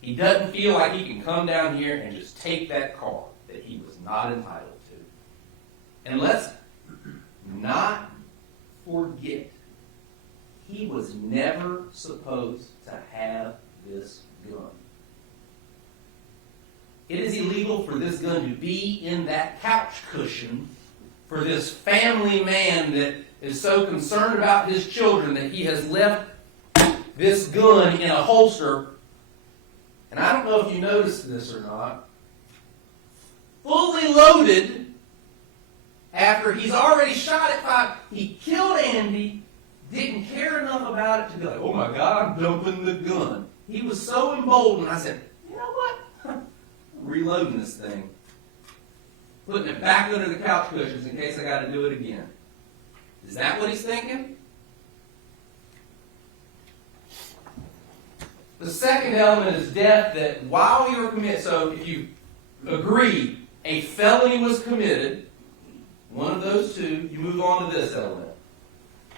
he doesn't feel like he can come down here and just take that car that he was not entitled to. And let's not forget, he was never supposed to have this gun. It is illegal for this gun to be in that couch cushion for this family man that is so concerned about his children that he has left this gun in a holster. And I don't know if you noticed this or not, fully loaded after he's already shot at 5. He killed Andy, didn't care enough about it to be like, oh my God, I'm dumping the gun. He was so emboldened. I said, you know what? I'm reloading this thing. Putting it back under the couch cushions in case I got to do it again. Is that what he's thinking? The second element is death, that while you were committed, so if you agree a felony was committed, one of those two, you move on to this element.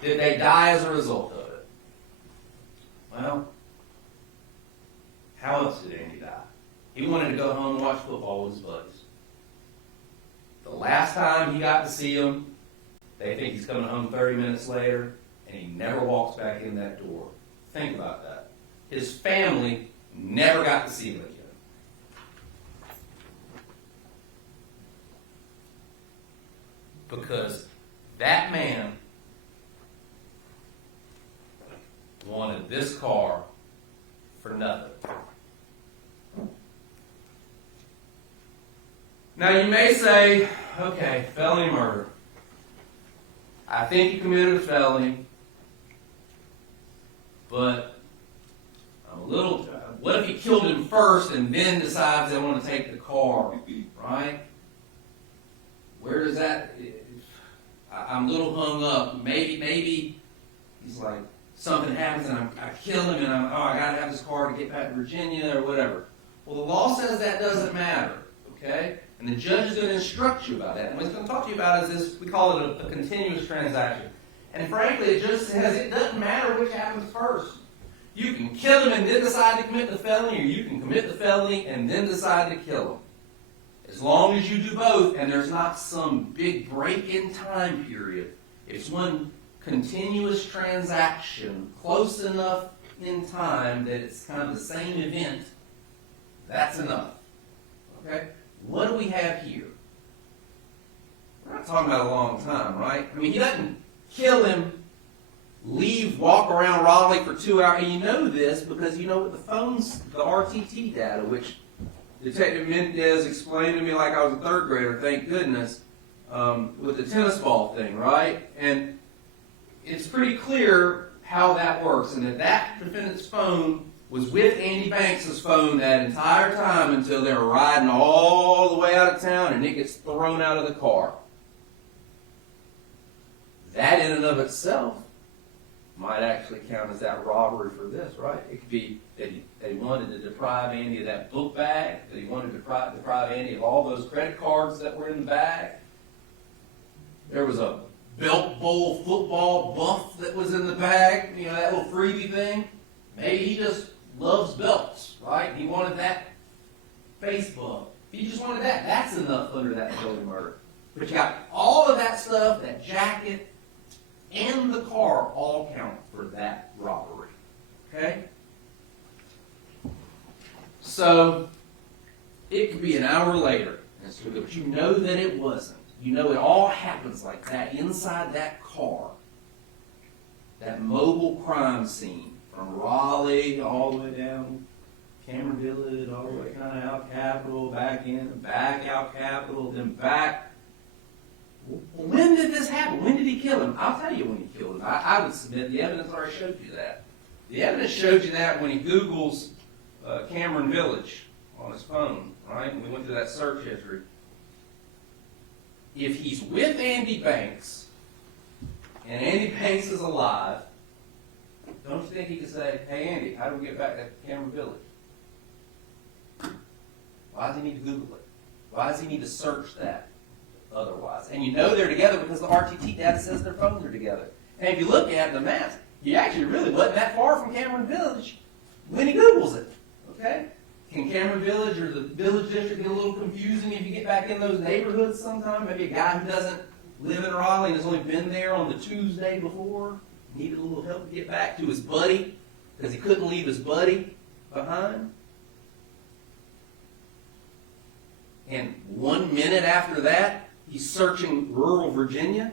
Did they die as a result of it? Well, how else did Andy die? He wanted to go home and watch football with his buddies. The last time he got to see him, they think he's coming home 30 minutes later, and he never walks back in that door. Think about that. His family never got to see him again. Because that man wanted this car for nothing. Now you may say, okay, felony murder. I think he committed a felony, but I'm a little, what if he killed him first and then decides they want to take the car, right? Where does that, I'm a little hung up. Maybe he's like, something happens and I kill him and I got to have this car to get back to Virginia or whatever. Well, the law says that doesn't matter, okay? And the judge is going to instruct you about that. And what he's going to talk to you about is this, we call it a continuous transaction. And frankly, it just says it doesn't matter which happens first. You can kill him and then decide to commit the felony, or you can commit the felony and then decide to kill him. As long as you do both, and there's not some big break in time period, it's one continuous transaction, close enough in time that it's kind of the same event, that's enough. Okay? What do we have here? We're not talking about a long time, right? I mean, he doesn't kill him, leave, walk around Raleigh for 2 hours. And you know this because you know what the phones, the RTT data, which Detective Mendez explained to me like I was a third grader, thank goodness, with the tennis ball thing, right? And it's pretty clear how that works, and that defendant's phone was with Andy Banks' phone that entire time until they were riding all the way out of town and it gets thrown out of the car. That in and of itself might actually count as that robbery for this, right? It could be that he wanted to deprive Andy of that book bag, that he wanted to deprive Andy of all those credit cards that were in the bag. There was a belt bowl football buff that was in the bag, you know, that little freebie thing. Maybe he just loves belts, right? He wanted that face buff. If he just wanted that, that's enough under that felony murder. But you got all of that stuff, that jacket, and the car all count for that robbery. Okay? So, it could be an hour later, but you know that it wasn't. You know it all happens like that inside that car. That mobile crime scene from Raleigh all the way down Cameron Village, all the way kind of out Capitol, back in, back out Capitol, then back. When did this happen? When did he kill him? I'll tell you when he killed him. I would submit the evidence already showed you that. The evidence showed you that when he Googles Cameron Village on his phone, right? And we went through that search history. if he's with Andy Banks, and Andy Banks is alive, don't you think he could say, hey Andy, how do we get back to Cameron Village? Why does he need to Google it? Why does he need to search that otherwise? And you know they're together because the RTT data says their phones are together. And if you look at the maps, he actually really wasn't that far from Cameron Village when he Googles it. Okay? Can Cameron Village or the Village District get a little confusing if you get back in those neighborhoods sometime? Maybe a guy who doesn't live in Raleigh and has only been there on the Tuesday before needed a little help to get back to his buddy because he couldn't leave his buddy behind. And 1 minute after that, he's searching rural Virginia.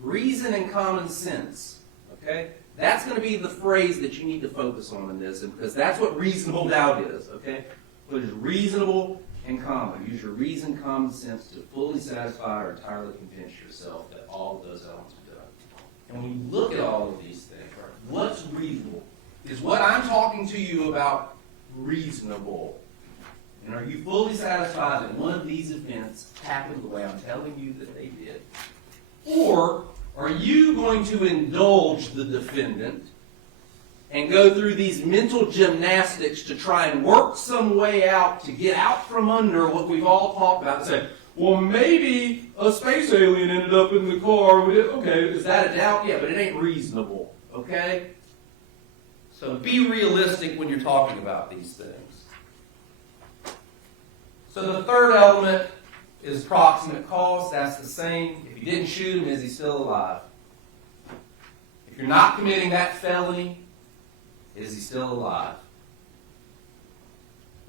Reason and common sense. Okay? That's going to be the phrase that you need to focus on in this, because that's what reasonable doubt is. Okay? What is reasonable and common. Use your reason, common sense to fully satisfy or entirely convince yourself that all of those elements are done. And when you look at all of these things, right, what's reasonable? Is what I'm talking to you about reasonable? And are you fully satisfied that one of these events happened the way I'm telling you that they did? Or are you going to indulge the defendant and go through these mental gymnastics to try and work some way out to get out from under what we've all talked about and say, well, maybe a space alien ended up in the car. Okay, is that a doubt? Yeah, but it ain't reasonable. Okay? So be realistic when you're talking about these things. So the third element is proximate cause. That's the same. If you didn't shoot him, is he still alive? If you're not committing that felony, is he still alive?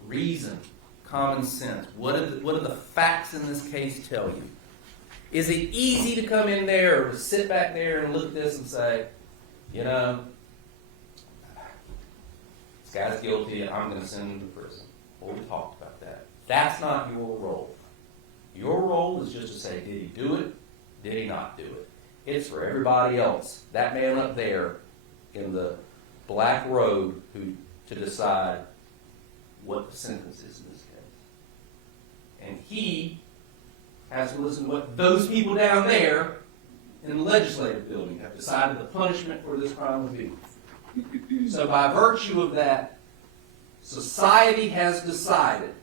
Reason, common sense. What do the facts in this case tell you? Is it easy to come in there or sit back there and look at this and say, you know, this guy's guilty and I'm going to send him to prison? Well, we talked about that. That's not your role. Your role is just to say, did he do it? Did he not do it? It's for everybody else. That man up there in the black robe to decide what the sentence is in this case. And he has to listen to what those people down there in the legislative building have decided the punishment for this crime would be. So by virtue of that, society has decided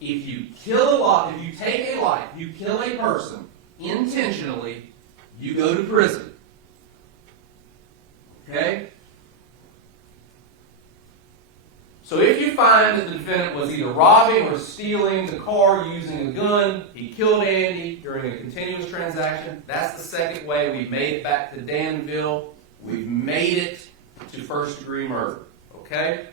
if you kill a life, if you take a life, you kill a person intentionally, you go to prison. Okay? So if you find that the defendant was either robbing or stealing the car using a gun, he killed Andy during a continuous transaction, that's the second way we've made it back to Danville. We've made it to first-degree murder. Okay?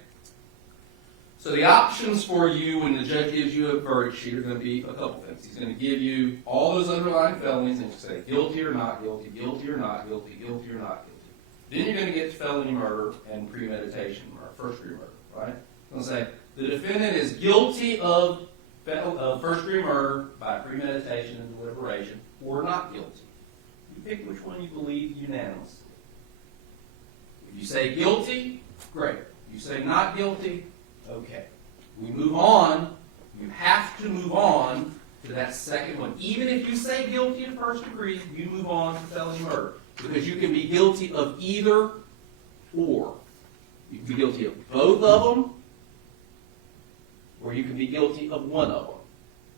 So the options for you when the judge gives you a verdict sheet are going to be a couple things. He's going to give you all those underlying felonies and say guilty or not guilty, guilty or not guilty, guilty or not guilty. Then you're going to get to felony murder and premeditation murder, first-degree murder, right? It's going to say the defendant is guilty of first-degree murder by premeditation and deliberation or not guilty. You pick which one you believe unanimously. If you say guilty, great. If you say not guilty, okay. We move on. You have to move on to that second one. Even if you say guilty of first degree, you move on to felony murder. Because you can be guilty of either or. You can be guilty of both of them, or you can be guilty of one of them.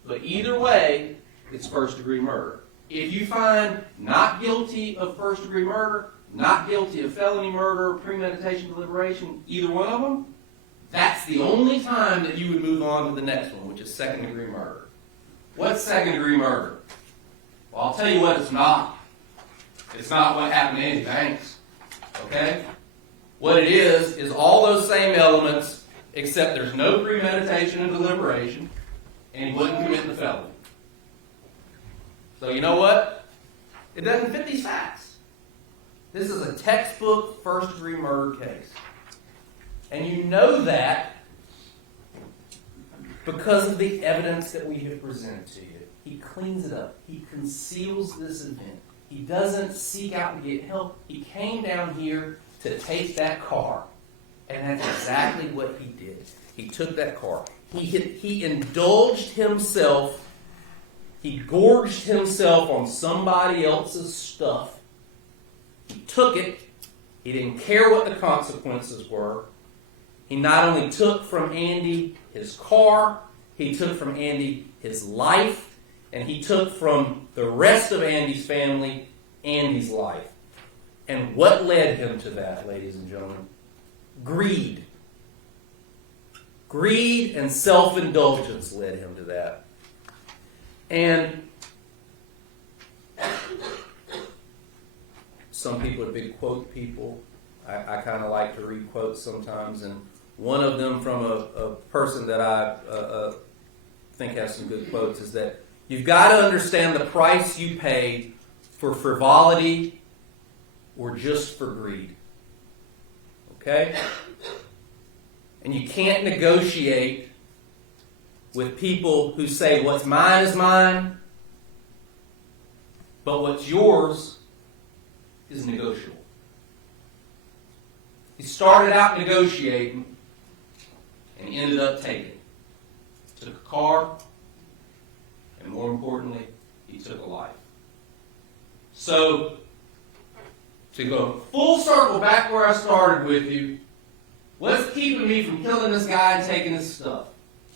But either way, it's first degree murder. If you find not guilty of first degree murder, not guilty of felony murder, premeditation, deliberation, either one of them, that's the only time that you would move on to the next one, which is second degree murder. What's second degree murder? Well, I'll tell you what it's not. It's not what happened to Andy Banks. Okay? What it is all those same elements, except there's no premeditation and deliberation, and he wouldn't commit the felony. So you know what? It doesn't fit these facts. This is a textbook first-degree murder case. And you know that because of the evidence that we have presented to you. He cleans it up. He conceals this event. He doesn't seek out to get help. He came down here to take that car. And that's exactly what he did. He took that car. He indulged himself He gorged himself on somebody else's stuff. He took it. He didn't care what the consequences were. He not only took from Andy his car, he took from Andy his life, and he took from the rest of Andy's family Andy's life. And what led him to that, ladies and gentlemen? Greed. Greed and self-indulgence led him to that. And some people are big quote people. I kind of like to read quotes sometimes, and one of them from a person that I think has some good quotes is that you've got to understand the price you pay for frivolity or just for greed. Okay? And you can't negotiate with people who say what's mine is mine, but what's yours is negotiable. He started out negotiating and he ended up taking. He took a car, and more importantly, he took a life. So, to go full circle back where I started with you, what's keeping me from killing this guy and taking his stuff?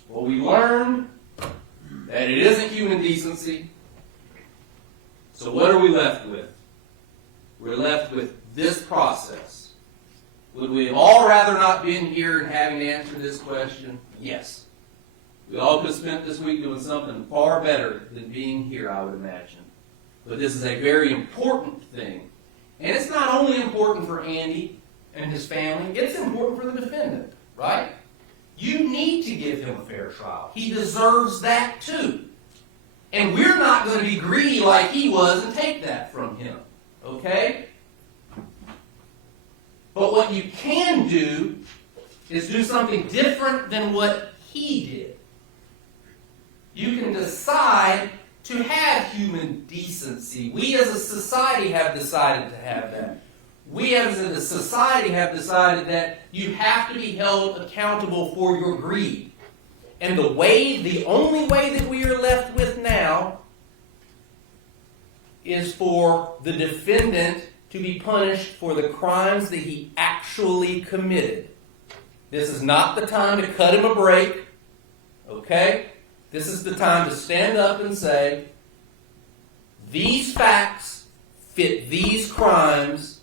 Well, we learned that it isn't human decency. So what are we left with? We're left with this process. Would we have all rather not been here and having to answer this question? Yes. We all could have spent this week doing something far better than being here, I would imagine. But this is a very important thing. And it's not only important for Andy and his family, it's important for the defendant, right? You need to give him a fair trial. He deserves that too. And we're not going to be greedy like he was and take that from him, okay? But what you can do is do something different than what he did. You can decide to have human decency. We as a society have decided to have that. We as a society have decided that you have to be held accountable for your greed. And the only way that we are left with now is for the defendant to be punished for the crimes that he actually committed. This is not the time to cut him a break, okay? This is the time to stand up and say, these facts fit these crimes,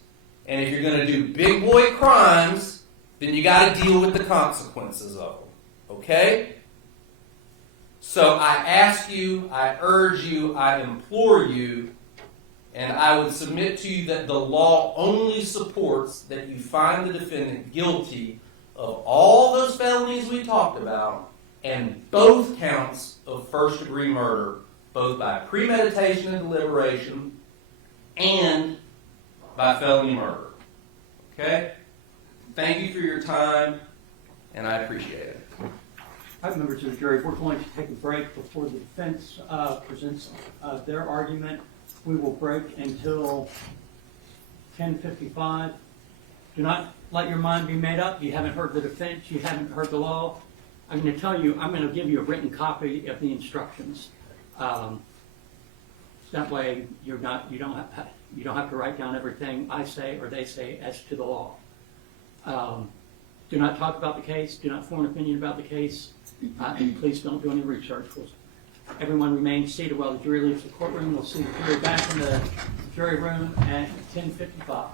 and if you're going to do big boy crimes, then you got to deal with the consequences of them, okay? So I ask you, I urge you, I implore you, and I would submit to you that the law only supports that you find the defendant guilty of all those felonies we talked about and both counts of first-degree murder, both by premeditation and deliberation and by felony murder. Okay? Thank you for your time, and I appreciate it. All right, members of the jury, we're going to take a break before the defense presents their argument. We will break until 10:55. Do not let your mind be made up. You haven't heard the defense. You haven't heard the law. I'm going to tell you, I'm going to give you a written copy of the instructions. That way you don't have to write down everything I say or they say as to the law. Do not talk about the case. Do not form an opinion about the case. And please don't do any research. Everyone remain seated while the jury leaves the courtroom. We'll see the jury back in the jury room at 10:55.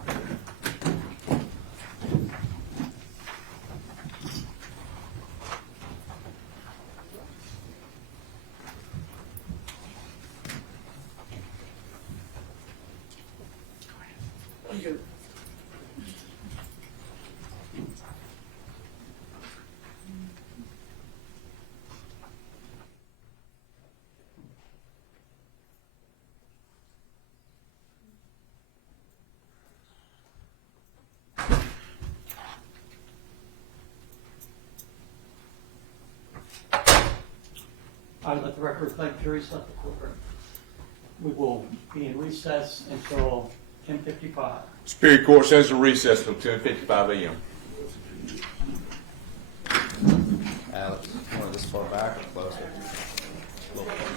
I let the record reflect the jury's left the courtroom. We will be in recess until 10:55. Superior Court says to recess until 10:55 a.m. Alex, you want this far back or closer? A little closer.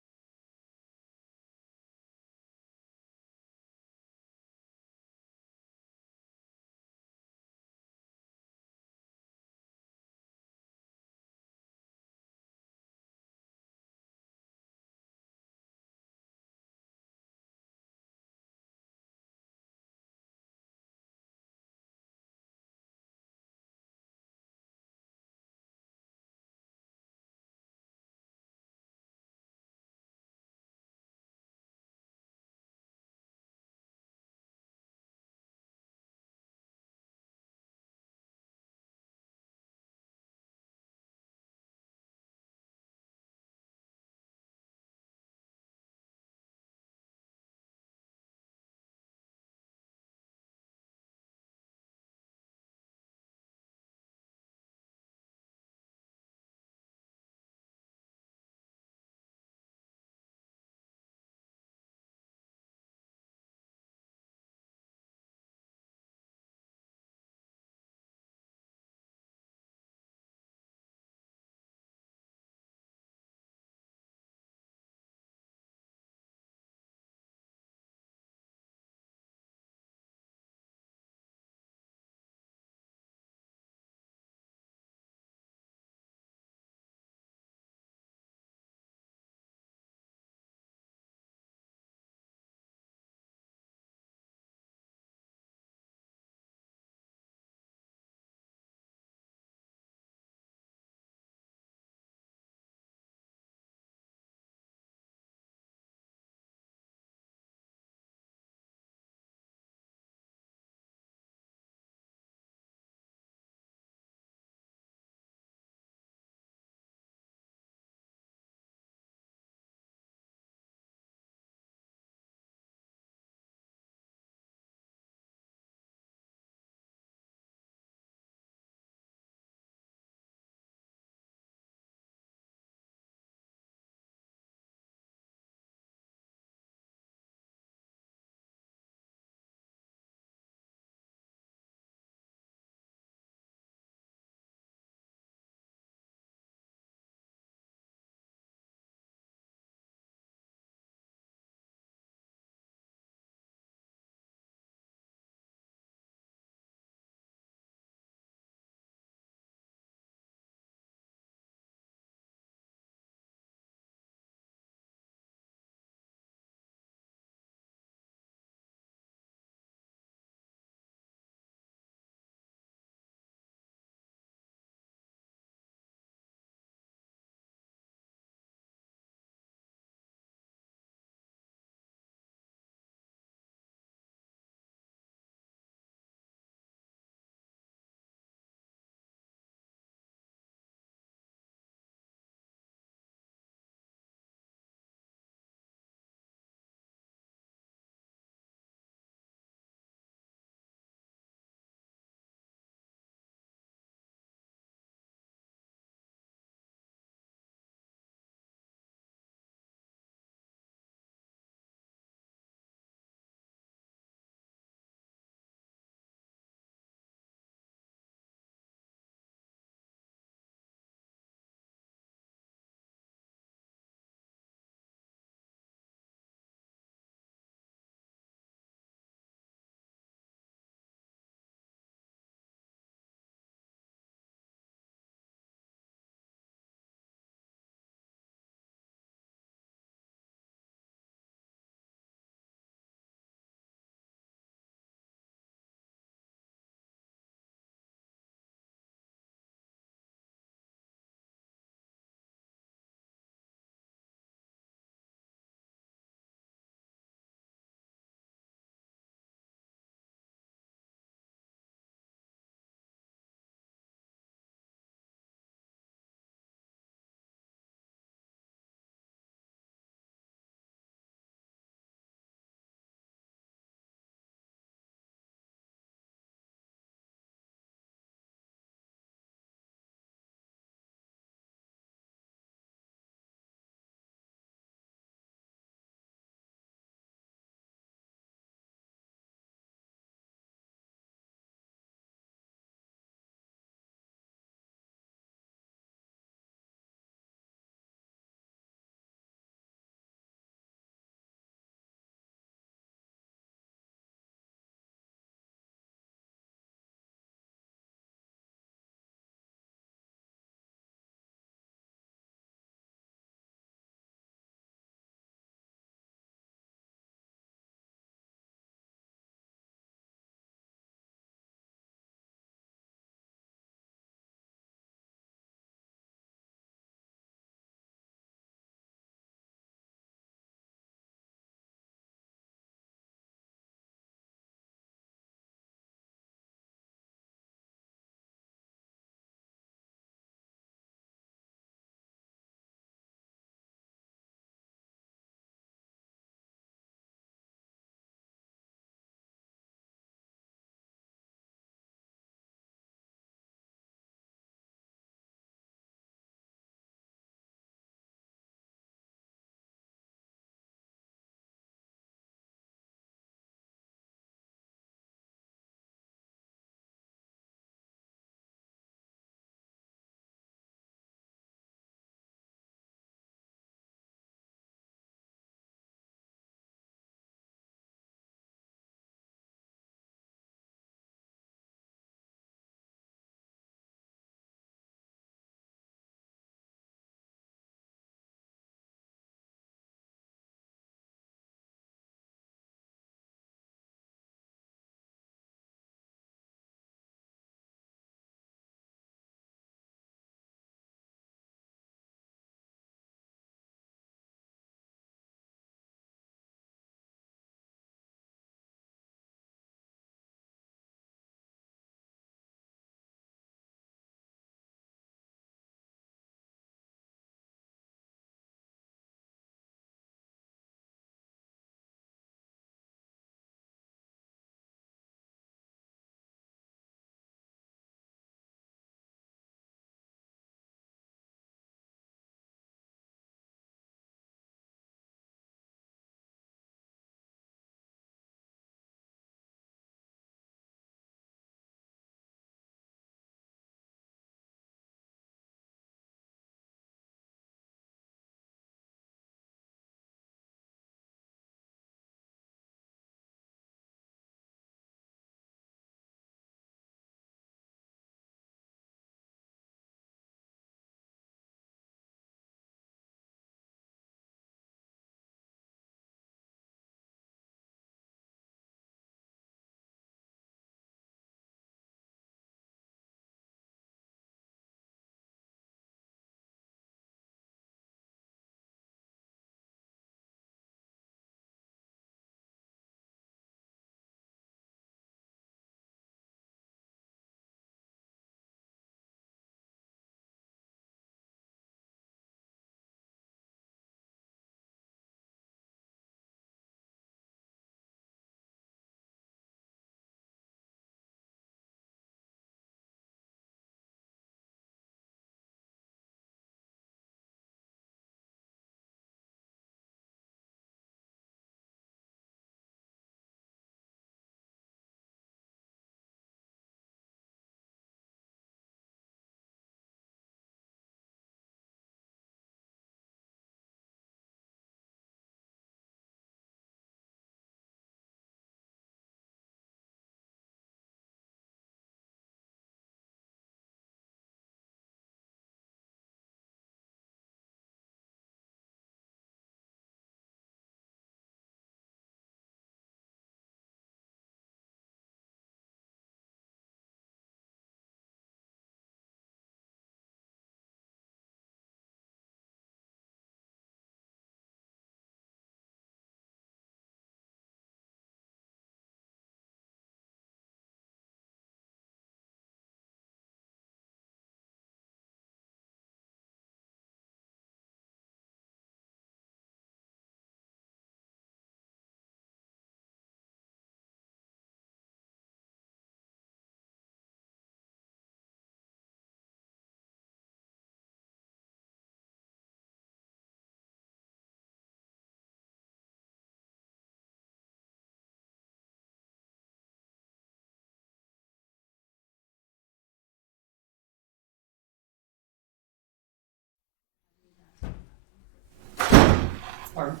Pardon?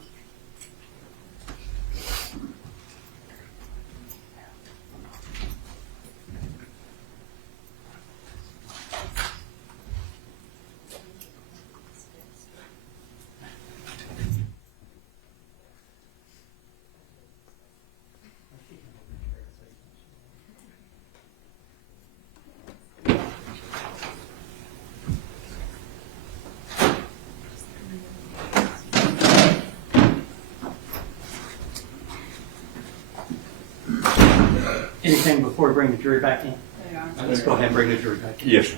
Anything before we bring the jury back in? Let's go ahead and bring the jury back in. Yes, sir.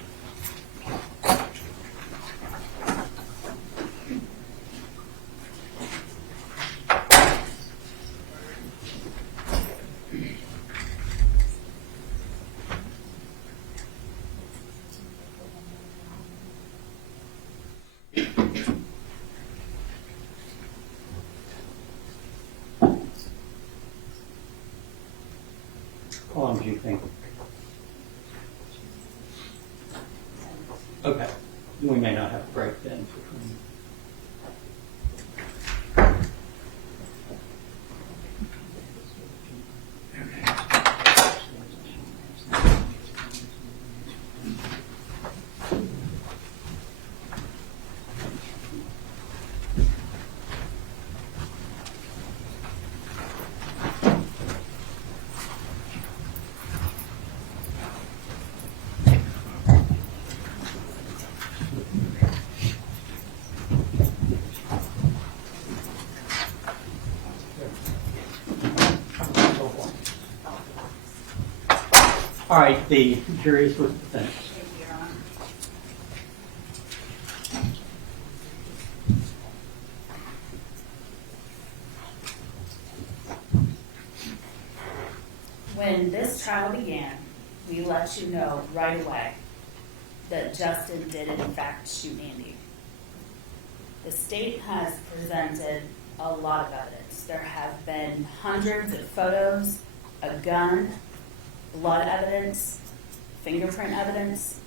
How long do you think? Okay, we may not have a break then between. All right, the jury is with the defense. When this trial began, we let you know right away that Justin did in fact shoot Andy. The state has presented a lot of evidence. There have been hundreds of photos, a gun, blood evidence, fingerprint evidence.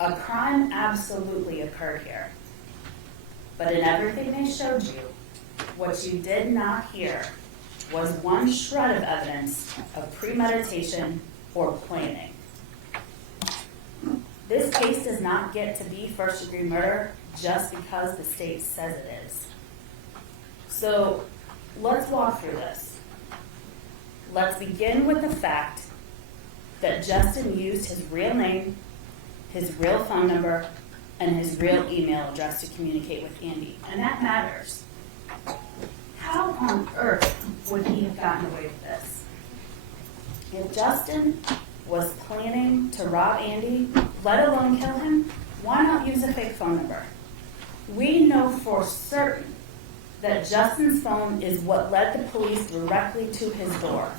A crime absolutely occurred here. But in everything they showed you, what you did not hear was one shred of evidence of premeditation or planning. This case does not get to be first-degree murder just because the state says it is. So let's walk through this. Let's begin with the fact that Justin used his real name, his real phone number, and his real email address to communicate with Andy. And that matters. How on earth would he have gotten away with this? If Justin was planning to rob Andy, let alone kill him, why not use a fake phone number? We know for certain that Justin's phone is what led the police directly to his door.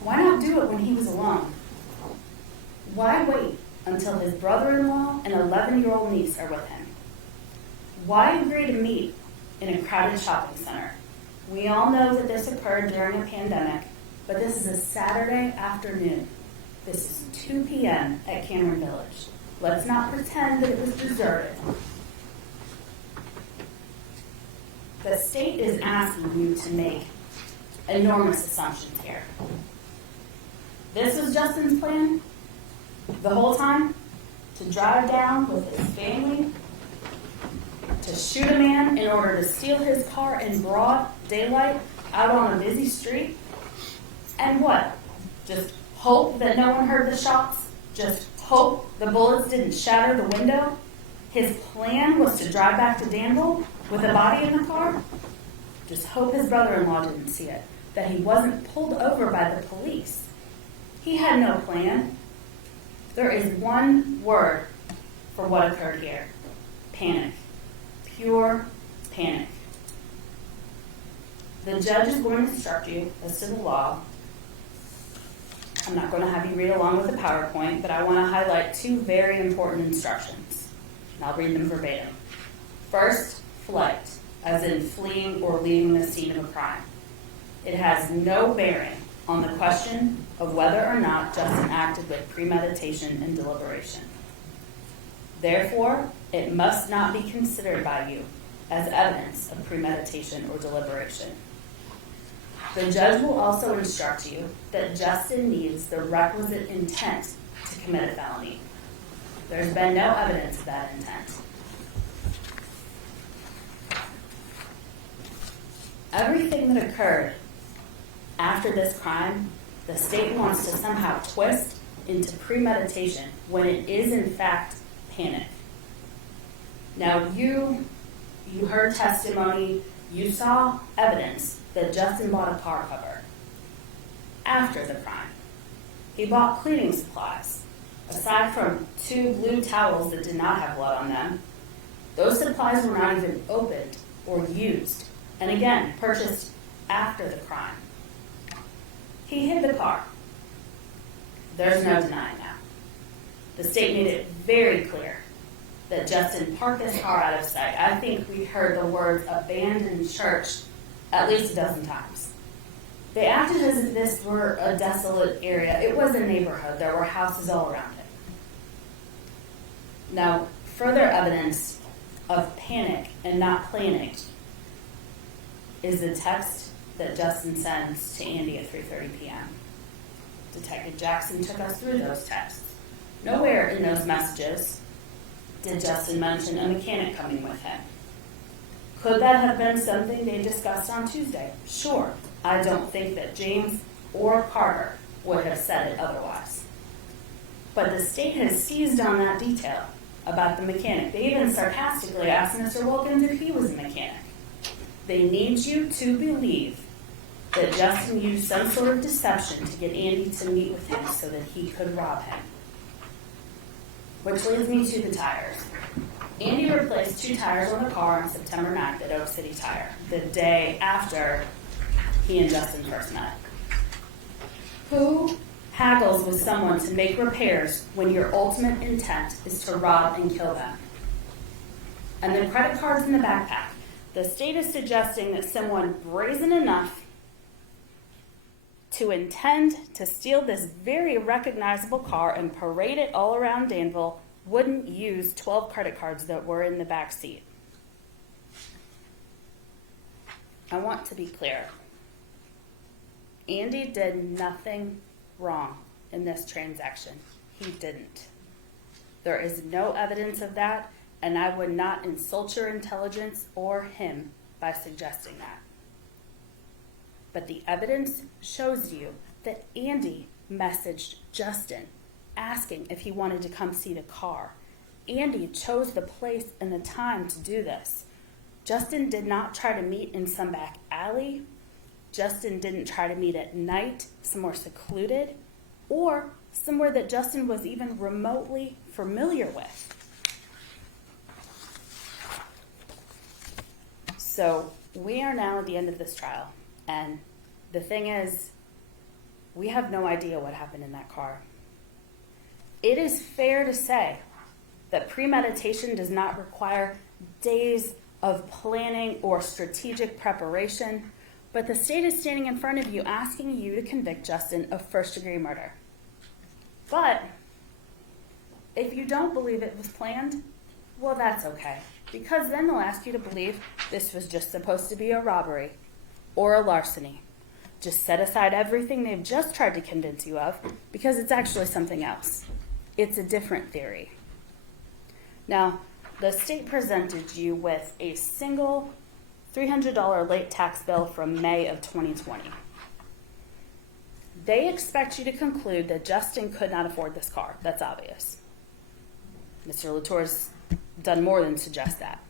Why not do it when he was alone? Why wait until his brother-in-law and 11-year-old niece are with him? Why agree to meet in a crowded shopping center? We all know that this occurred during a pandemic, but this is a Saturday afternoon. This is 2 p.m. at Cameron Village. Let's not pretend that it was deserted. The state is asking you to make enormous assumptions here. This was Justin's plan the whole time? To drive down with his family, to shoot a man in order to steal his car in broad daylight out on a busy street? And what? Just hope that no one heard the shots? Just hope the bullets didn't shatter the window? His plan was to drive back to Danville with a body in the car? Just hope his brother-in-law didn't see it, that he wasn't pulled over by the police. He had no plan. There is one word for what occurred here: panic. Pure panic. The judge is going to instruct you as to the law. I'm not going to have you read along with the PowerPoint, but I want to highlight two very important instructions, and I'll read them verbatim. First, flight, as in fleeing or leaving the scene of a crime. It has no bearing on the question of whether or not Justin acted with premeditation and deliberation. Therefore, it must not be considered by you as evidence of premeditation or deliberation. The judge will also instruct you that Justin needs the requisite intent to commit a felony. There's been no evidence of that intent. Everything that occurred after this crime, the state wants to somehow twist into premeditation when it is in fact panic. Now you heard testimony, you saw evidence that Justin bought a car cover after the crime. He bought cleaning supplies. Aside from 2 blue towels that did not have blood on them, those supplies were not even opened or used, and again, purchased after the crime. He hid the car. There's no denying that. The state made it very clear that Justin parked his car out of sight. I think we heard the words abandoned church at least a dozen times. They acted as if this were a desolate area. It was a neighborhood. There were houses all around it. Now, further evidence of panic and not planning is the text that Justin sends to Andy at 3:30 p.m. Detective Jackson took us through those texts. Nowhere in those messages did Justin mention a mechanic coming with him. Could that have been something they discussed on Tuesday? Sure. I don't think that James or Carter would have said it otherwise. But the state has seized on that detail about the mechanic. They even sarcastically asked Mr. Wilkins if he was a mechanic. They need you to believe that Justin used some sort of deception to get Andy to meet with him so that he could rob him. Which leads me to the tires. Andy replaced 2 tires on the car on September 9th at Oak City Tire, the day after he and Justin first met. Who haggles with someone to make repairs when your ultimate intent is to rob and kill them? And the credit cards in the backpack. The state is suggesting that someone brazen enough to intend to steal this very recognizable car and parade it all around Danville wouldn't use 12 credit cards that were in the back seat. I want to be clear. Andy did nothing wrong in this transaction. He didn't. There is no evidence of that, and I would not insult your intelligence or him by suggesting that. But the evidence shows you that Andy messaged Justin asking if he wanted to come see the car. Andy chose the place and the time to do this. Justin did not try to meet in some back alley. Justin didn't try to meet at night, somewhere secluded, or somewhere that Justin was even remotely familiar with. So we are now at the end of this trial, and the thing is, we have no idea what happened in that car. It is fair to say that premeditation does not require days of planning or strategic preparation, but the state is standing in front of you asking you to convict Justin of first-degree murder. But if you don't believe it was planned, well, that's okay, because then they'll ask you to believe this was just supposed to be a robbery or a larceny. Just set aside everything they've just tried to convince you of, because it's actually something else. It's a different theory. Now, the state presented you with a single $300 late tax bill from May of 2020. They expect you to conclude that Justin could not afford this car. That's obvious. Mr. Latour's done more than suggest that.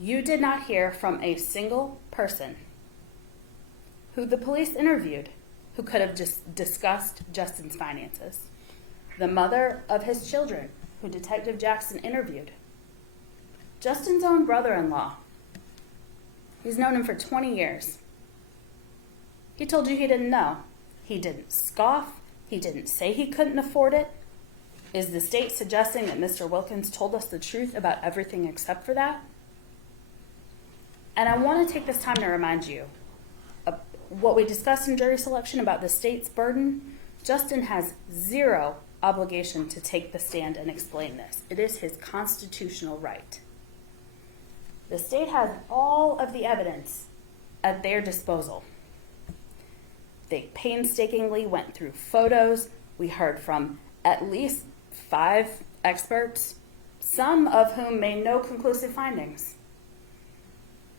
You did not hear from a single person who the police interviewed who could have just discussed Justin's finances. The mother of his children, who Detective Jackson interviewed. Justin's own brother-in-law. He's known him for 20 years. He told you he didn't know. He didn't scoff. He didn't say he couldn't afford it. Is the state suggesting that Mr. Wilkins told us the truth about everything except for that? And I want to take this time to remind you of what we discussed in jury selection about the state's burden. Justin has zero obligation to take the stand and explain this. It is his constitutional right. The state has all of the evidence at their disposal. They painstakingly went through photos. We heard from at least 5 experts, some of whom made no conclusive findings.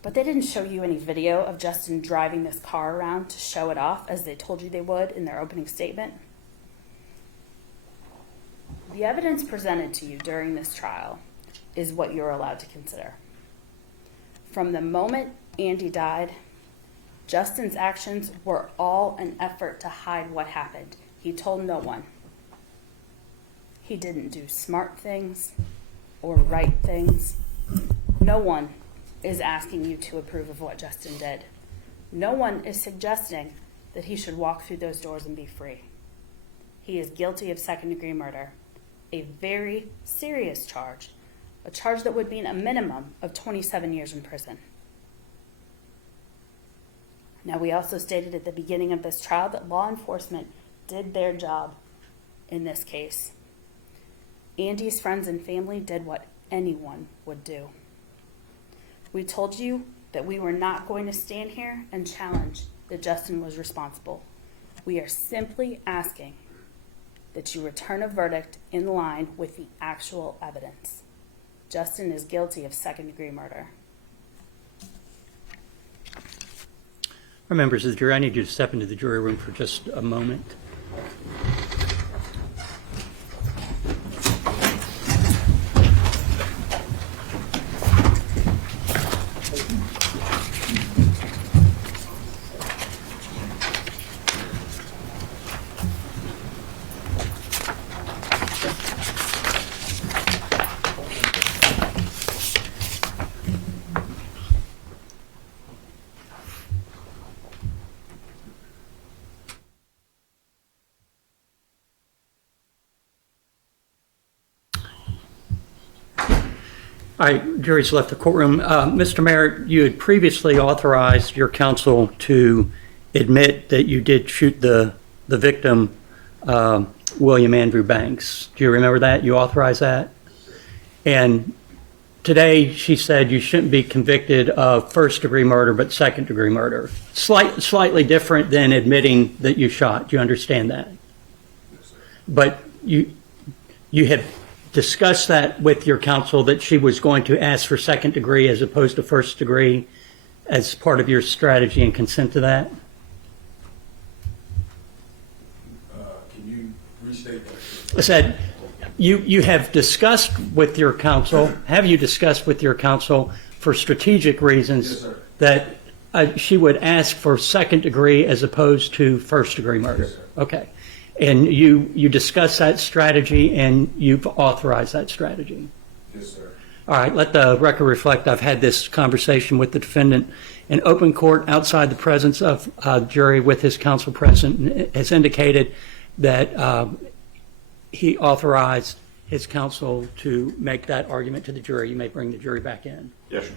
But they didn't show you any video of Justin driving this car around to show it off as they told you they would in their opening statement. The evidence presented to you during this trial is what you're allowed to consider. From the moment Andy died, Justin's actions were all an effort to hide what happened. He told no one. He didn't do smart things or right things. No one is asking you to approve of what Justin did. No one is suggesting that he should walk through those doors and be free. He is guilty of second-degree murder, a very serious charge, a charge that would mean a minimum of 27 years in prison. Now, we also stated at the beginning of this trial that law enforcement did their job in this case. Andy's friends and family did what anyone would do. We told you that we were not going to stand here and challenge that Justin was responsible. We are simply asking that you return a verdict in line with the actual evidence. Justin is guilty of second-degree murder. Our members of the jury, I need you to step into the jury room for just a moment. All right, jury's left the courtroom. Mr. Merritt, you had previously authorized your counsel to admit that you did shoot the victim, William Andrew Banks. Do you remember that? You authorized that? And today she said you shouldn't be convicted of first-degree murder but second-degree murder. Slightly different than admitting that you shot. Do you understand that? Yes, sir. But you had discussed that with your counsel, that she was going to ask for second degree as opposed to first degree as part of your strategy, and consent to that? Can you restate that? I said, you have discussed with your counsel, have you discussed with your counsel for strategic reasons Yes, sir. that she would ask for second degree as opposed to first degree murder? Yes, sir. Okay. And you discussed that strategy and you've authorized that strategy? Yes, sir. All right, let the record reflect I've had this conversation with the defendant in open court outside the presence of jury with his counsel present, and has indicated that he authorized his counsel to make that argument to the jury. You may bring the jury back in. Yes, sir.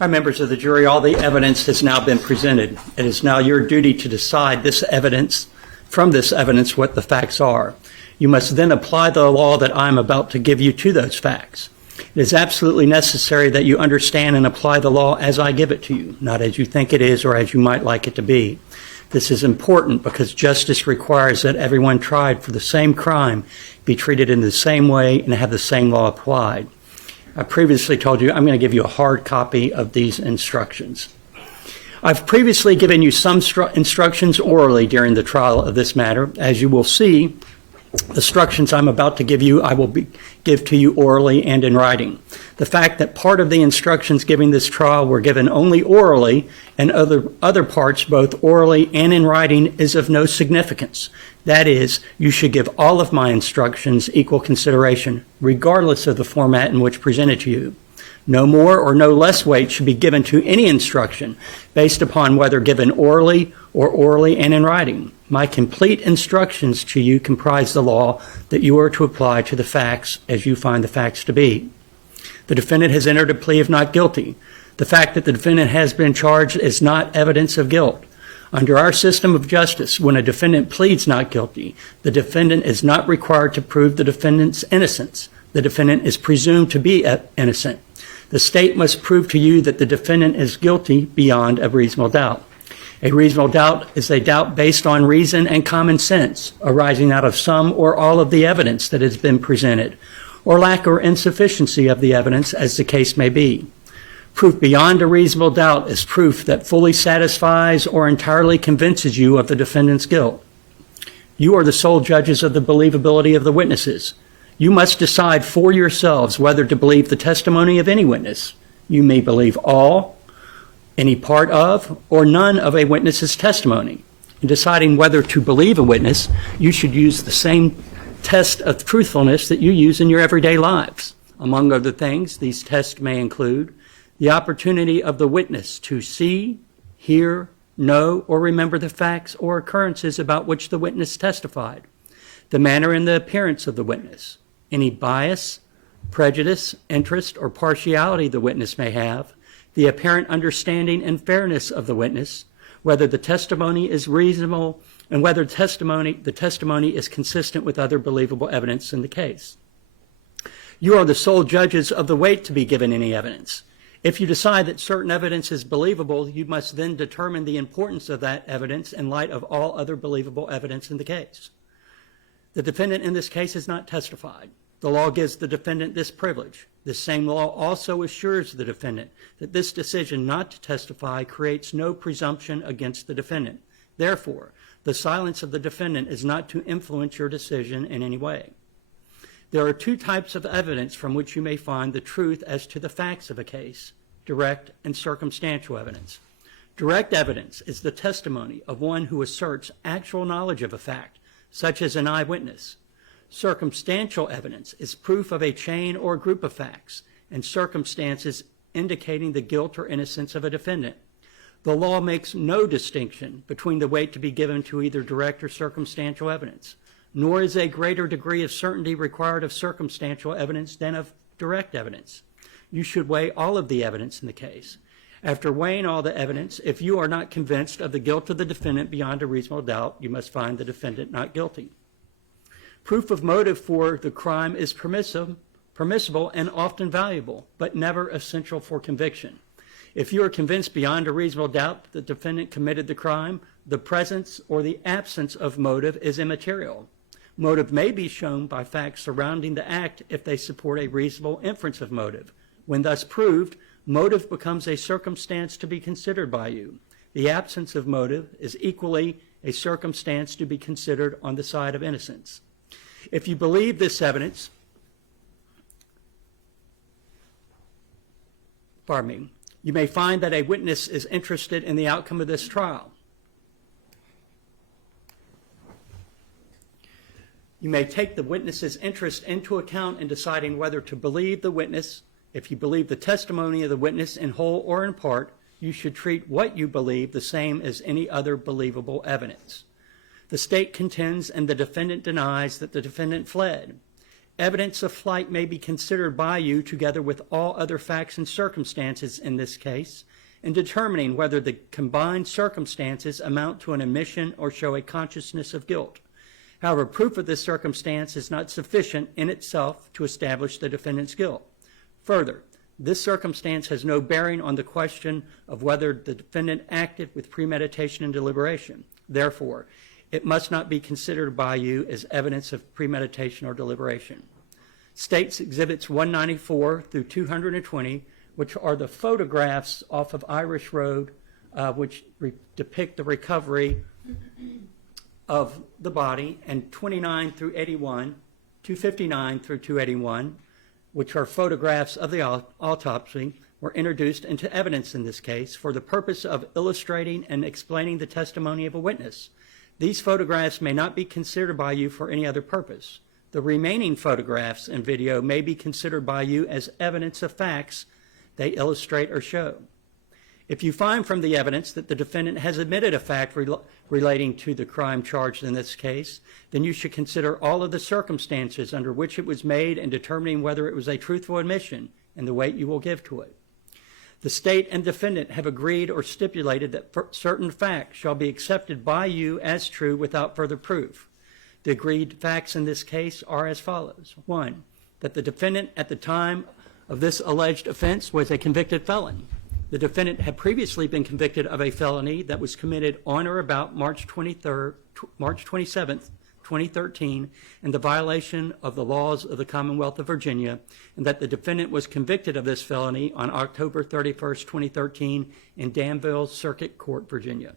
All right, members of the jury, all the evidence has now been presented. It is now your duty to decide from this evidence what the facts are. You must then apply the law that I'm about to give you to those facts. It is absolutely necessary that you understand and apply the law as I give it to you, not as you think it is or as you might like it to be. This is important because justice requires that everyone tried for the same crime be treated in the same way and have the same law applied. I previously told you I'm going to give you a hard copy of these instructions. I've previously given you some instructions orally during the trial of this matter. As you will see, the instructions I'm about to give you, I will give to you orally and in writing. The fact that part of the instructions giving this trial were given only orally and other parts both orally and in writing is of no significance. That is, you should give all of my instructions equal consideration, regardless of the format in which presented to you. No more or no less weight should be given to any instruction based upon whether given orally or orally and in writing. My complete instructions to you comprise the law that you are to apply to the facts as you find the facts to be. The defendant has entered a plea of not guilty. The fact that the defendant has been charged is not evidence of guilt. Under our system of justice, when a defendant pleads not guilty, the defendant is not required to prove the defendant's innocence. The defendant is presumed to be innocent. The state must prove to you that the defendant is guilty beyond a reasonable doubt. A reasonable doubt is a doubt based on reason and common sense, arising out of some or all of the evidence that has been presented, or lack or insufficiency of the evidence as the case may be. Proof beyond a reasonable doubt is proof that fully satisfies or entirely convinces you of the defendant's guilt. You are the sole judges of the believability of the witnesses. You must decide for yourselves whether to believe the testimony of any witness. You may believe all, any part of, or none of a witness's testimony. In deciding whether to believe a witness, you should use the same test of truthfulness that you use in your everyday lives. Among other things, these tests may include the opportunity of the witness to see, hear, know, or remember the facts or occurrences about which the witness testified, the manner and the appearance of the witness, any bias, prejudice, interest, or partiality the witness may have, the apparent understanding and fairness of the witness, whether the testimony is reasonable, and whether the testimony is consistent with other believable evidence in the case. You are the sole judges of the weight to be given any evidence. If you decide that certain evidence is believable, you must then determine the importance of that evidence in light of all other believable evidence in the case. The defendant in this case has not testified. The law gives the defendant this privilege. This same law also assures the defendant that this decision not to testify creates no presumption against the defendant. Therefore, the silence of the defendant is not to influence your decision in any way. There are two types of evidence from which you may find the truth as to the facts of a case: direct and circumstantial evidence. Direct evidence is the testimony of one who asserts actual knowledge of a fact, such as an eyewitness. Circumstantial evidence is proof of a chain or group of facts and circumstances indicating the guilt or innocence of a defendant. The law makes no distinction between the weight to be given to either direct or circumstantial evidence, nor is a greater degree of certainty required of circumstantial evidence than of direct evidence. You should weigh all of the evidence in the case. After weighing all the evidence, if you are not convinced of the guilt of the defendant beyond a reasonable doubt, you must find the defendant not guilty. Proof of motive for the crime is permissible and often valuable, but never essential for conviction. If you are convinced beyond a reasonable doubt that the defendant committed the crime, the presence or the absence of motive is immaterial. Motive may be shown by facts surrounding the act if they support a reasonable inference of motive. When thus proved, motive becomes a circumstance to be considered by you. The absence of motive is equally a circumstance to be considered on the side of innocence. If you believe this evidence, you may find that a witness is interested in the outcome of this trial. You may take the witness's interest into account in deciding whether to believe the witness. If you believe the testimony of the witness in whole or in part, you should treat what you believe the same as any other believable evidence. The state contends and the defendant denies that the defendant fled. Evidence of flight may be considered by you together with all other facts and circumstances in this case in determining whether the combined circumstances amount to an admission or show a consciousness of guilt. However, proof of this circumstance is not sufficient in itself to establish the defendant's guilt. Further, this circumstance has no bearing on the question of whether the defendant acted with premeditation and deliberation. Therefore, it must not be considered by you as evidence of premeditation or deliberation. States Exhibits 194 through 220, which are the photographs off of Irish Road, which depict the recovery of the body, and 29 through 81, 259 through 281, which are photographs of the autopsy, were introduced into evidence in this case for the purpose of illustrating and explaining the testimony of a witness. These photographs may not be considered by you for any other purpose. The remaining photographs and video may be considered by you as evidence of facts they illustrate or show. If you find from the evidence that the defendant has admitted a fact relating to the crime charged in this case, then you should consider all of the circumstances under which it was made and determining whether it was a truthful admission and the weight you will give to it. The state and defendant have agreed or stipulated that certain facts shall be accepted by you as true without further proof. The agreed facts in this case are as follows. 1, that the defendant at the time of this alleged offense was a convicted felon. The defendant had previously been convicted of a felony that was committed on or about March 27th, 2013, in the violation of the laws of the Commonwealth of Virginia, and that the defendant was convicted of this felony on October 31st, 2013, in Danville Circuit Court, Virginia.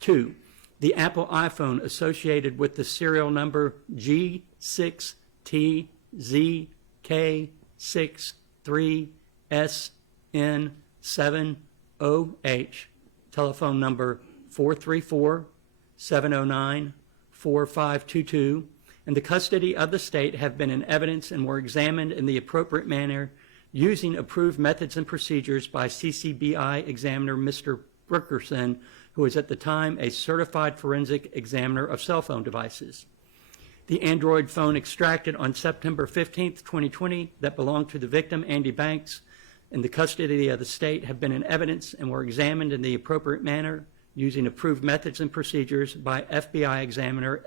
2, the Apple iPhone associated with the serial number G6TZ-K63SN7OH, telephone number 434-709-4522, in the custody of the state, have been in evidence and were examined in the appropriate manner using approved methods and procedures by CCBI examiner Mr. Brookerson, who was at the time a certified forensic examiner of cell phone devices. The Android phone extracted on September 15th, 2020, that belonged to the victim, Andy Banks, in the custody of the state, have been in evidence and were examined in the appropriate manner using approved methods and procedures by FBI examiner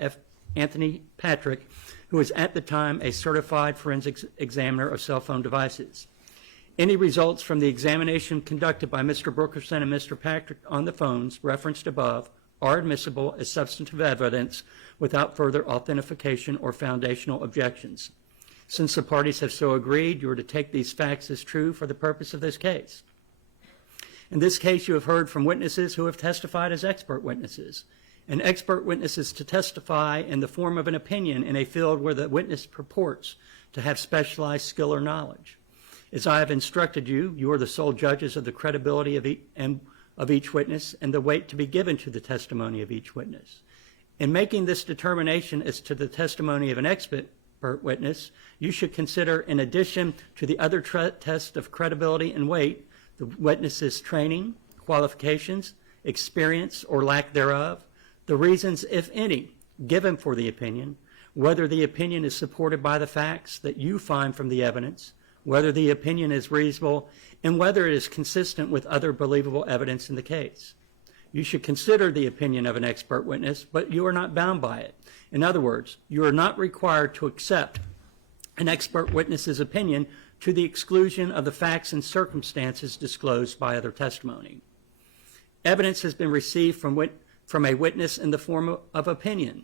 Anthony Patrick, who was at the time a certified forensic examiner of cell phone devices. Any results from the examination conducted by Mr. Brookerson and Mr. Patrick on the phones referenced above are admissible as substantive evidence without further authentication or foundational objections. Since the parties have so agreed, you are to take these facts as true for the purpose of this case. In this case, you have heard from witnesses who have testified as expert witnesses. An expert witness is to testify in the form of an opinion in a field where the witness purports to have specialized skill or knowledge. As I have instructed you, you are the sole judges of the credibility of each witness and the weight to be given to the testimony of each witness. In making this determination as to the testimony of an expert witness, you should consider, in addition to the other tests of credibility and weight, the witness's training, qualifications, experience or lack thereof, the reasons, if any, given for the opinion, whether the opinion is supported by the facts that you find from the evidence, whether the opinion is reasonable, and whether it is consistent with other believable evidence in the case. You should consider the opinion of an expert witness, but you are not bound by it. In other words, you are not required to accept an expert witness's opinion to the exclusion of the facts and circumstances disclosed by other testimony. Evidence has been received from a witness in the form of opinion.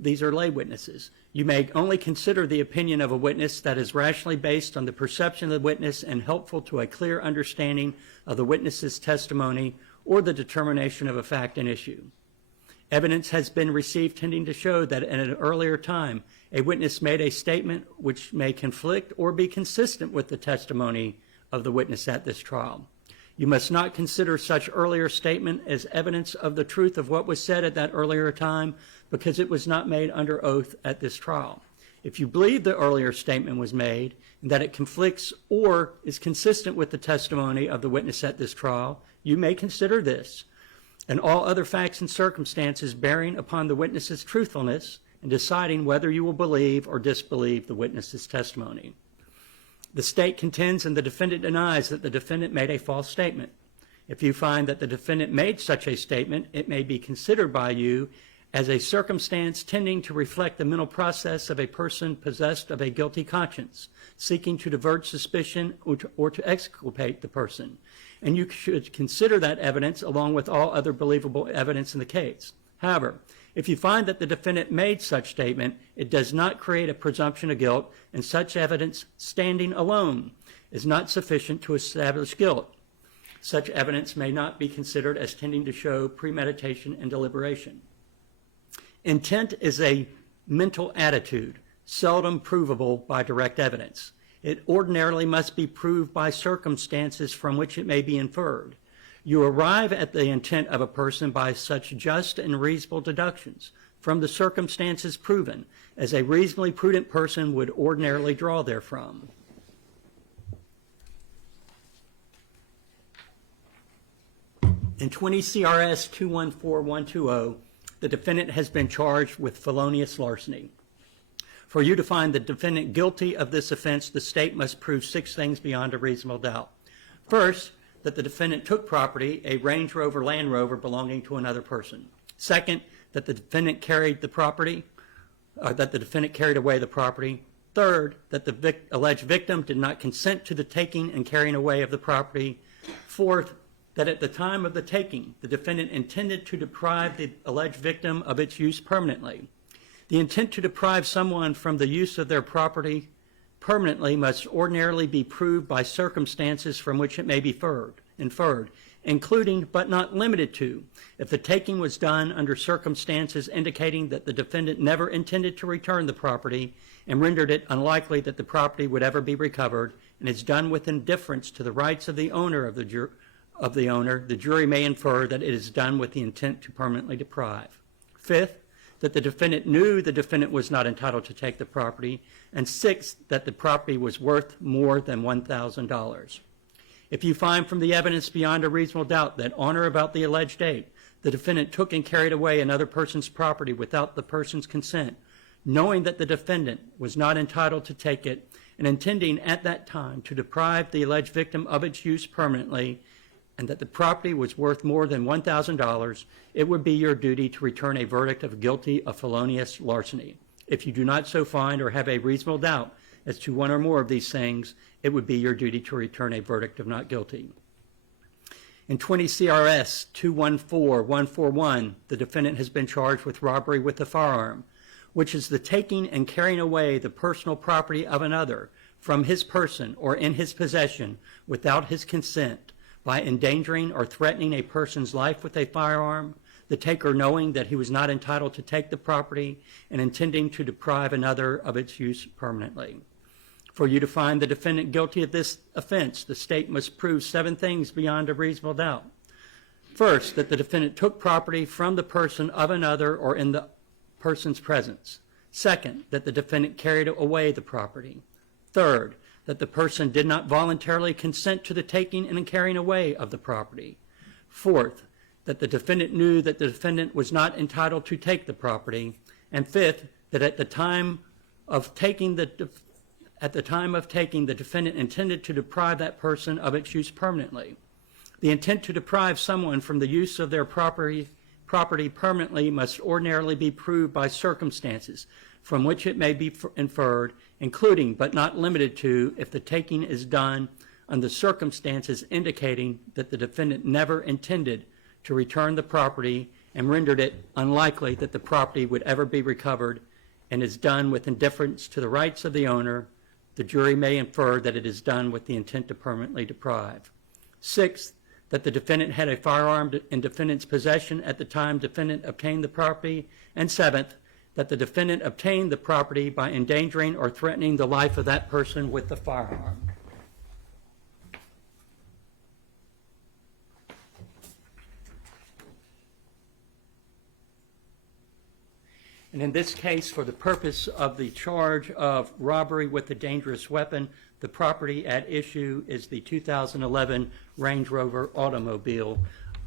These are lay witnesses. You may only consider the opinion of a witness that is rationally based on the perception of the witness and helpful to a clear understanding of the witness's testimony or the determination of a fact and issue. Evidence has been received tending to show that at an earlier time, a witness made a statement which may conflict or be consistent with the testimony of the witness at this trial. You must not consider such earlier statement as evidence of the truth of what was said at that earlier time because it was not made under oath at this trial. If you believe the earlier statement was made and that it conflicts or is consistent with the testimony of the witness at this trial, you may consider this and all other facts and circumstances bearing upon the witness's truthfulness in deciding whether you will believe or disbelieve the witness's testimony. The state contends and the defendant denies that the defendant made a false statement. If you find that the defendant made such a statement, it may be considered by you as a circumstance tending to reflect the mental process of a person possessed of a guilty conscience, seeking to divert suspicion or to exculpate the person. And you should consider that evidence along with all other believable evidence in the case. However, if you find that the defendant made such statement, it does not create a presumption of guilt, and such evidence standing alone is not sufficient to establish guilt. Such evidence may not be considered as tending to show premeditation and deliberation. Intent is a mental attitude, seldom provable by direct evidence. It ordinarily must be proved by circumstances from which it may be inferred. You arrive at the intent of a person by such just and reasonable deductions from the circumstances proven as a reasonably prudent person would ordinarily draw therefrom. In 20 CRS 214120, the defendant has been charged with felonious larceny. For you to find the defendant guilty of this offense, the state must prove 6 things beyond a reasonable doubt. First, that the defendant took property, a Range Rover Land Rover belonging to another person. Second, that the defendant carried away the property. Third, that the alleged victim did not consent to the taking and carrying away of the property. Fourth, that at the time of the taking, the defendant intended to deprive the alleged victim of its use permanently. The intent to deprive someone from the use of their property permanently must ordinarily be proved by circumstances from which it may be inferred, including but not limited to, if the taking was done under circumstances indicating that the defendant never intended to return the property and rendered it unlikely that the property would ever be recovered, and is done with indifference to the rights of the owner the jury may infer that it is done with the intent to permanently deprive. Fifth, that the defendant knew the defendant was not entitled to take the property. And sixth, that the property was worth more than $1,000. If you find from the evidence beyond a reasonable doubt that on or about the alleged date, the defendant took and carried away another person's property without the person's consent, knowing that the defendant was not entitled to take it, and intending at that time to deprive the alleged victim of its use permanently, and that the property was worth more than $1,000, it would be your duty to return a verdict of guilty of felonious larceny. If you do not so find or have a reasonable doubt as to one or more of these things, it would be your duty to return a verdict of not guilty. In 20 CRS 214141, the defendant has been charged with robbery with a firearm, which is the taking and carrying away the personal property of another from his person or in his possession without his consent, by endangering or threatening a person's life with a firearm, the taker knowing that he was not entitled to take the property, and intending to deprive another of its use permanently. For you to find the defendant guilty of this offense, the state must prove 7 things beyond a reasonable doubt. First, that the defendant took property from the person of another or in the person's presence. Second, that the defendant carried away the property. Third, that the person did not voluntarily consent to the taking and carrying away of the property. Fourth, that the defendant knew that the defendant was not entitled to take the property. And fifth, that at the time of taking the defendant intended to deprive that person of its use permanently. The intent to deprive someone from the use of their property permanently must ordinarily be proved by circumstances from which it may be inferred, including but not limited to, if the taking is done under circumstances indicating that the defendant never intended to return the property and rendered it unlikely that the property would ever be recovered, and is done with indifference to the rights of the owner, the jury may infer that it is done with the intent to permanently deprive. Sixth, that the defendant had a firearm in defendant's possession at the time defendant obtained the property. And seventh, that the defendant obtained the property by endangering or threatening the life of that person with the firearm. And in this case, for the purpose of the charge of robbery with a dangerous weapon, the property at issue is the 2011 Range Rover automobile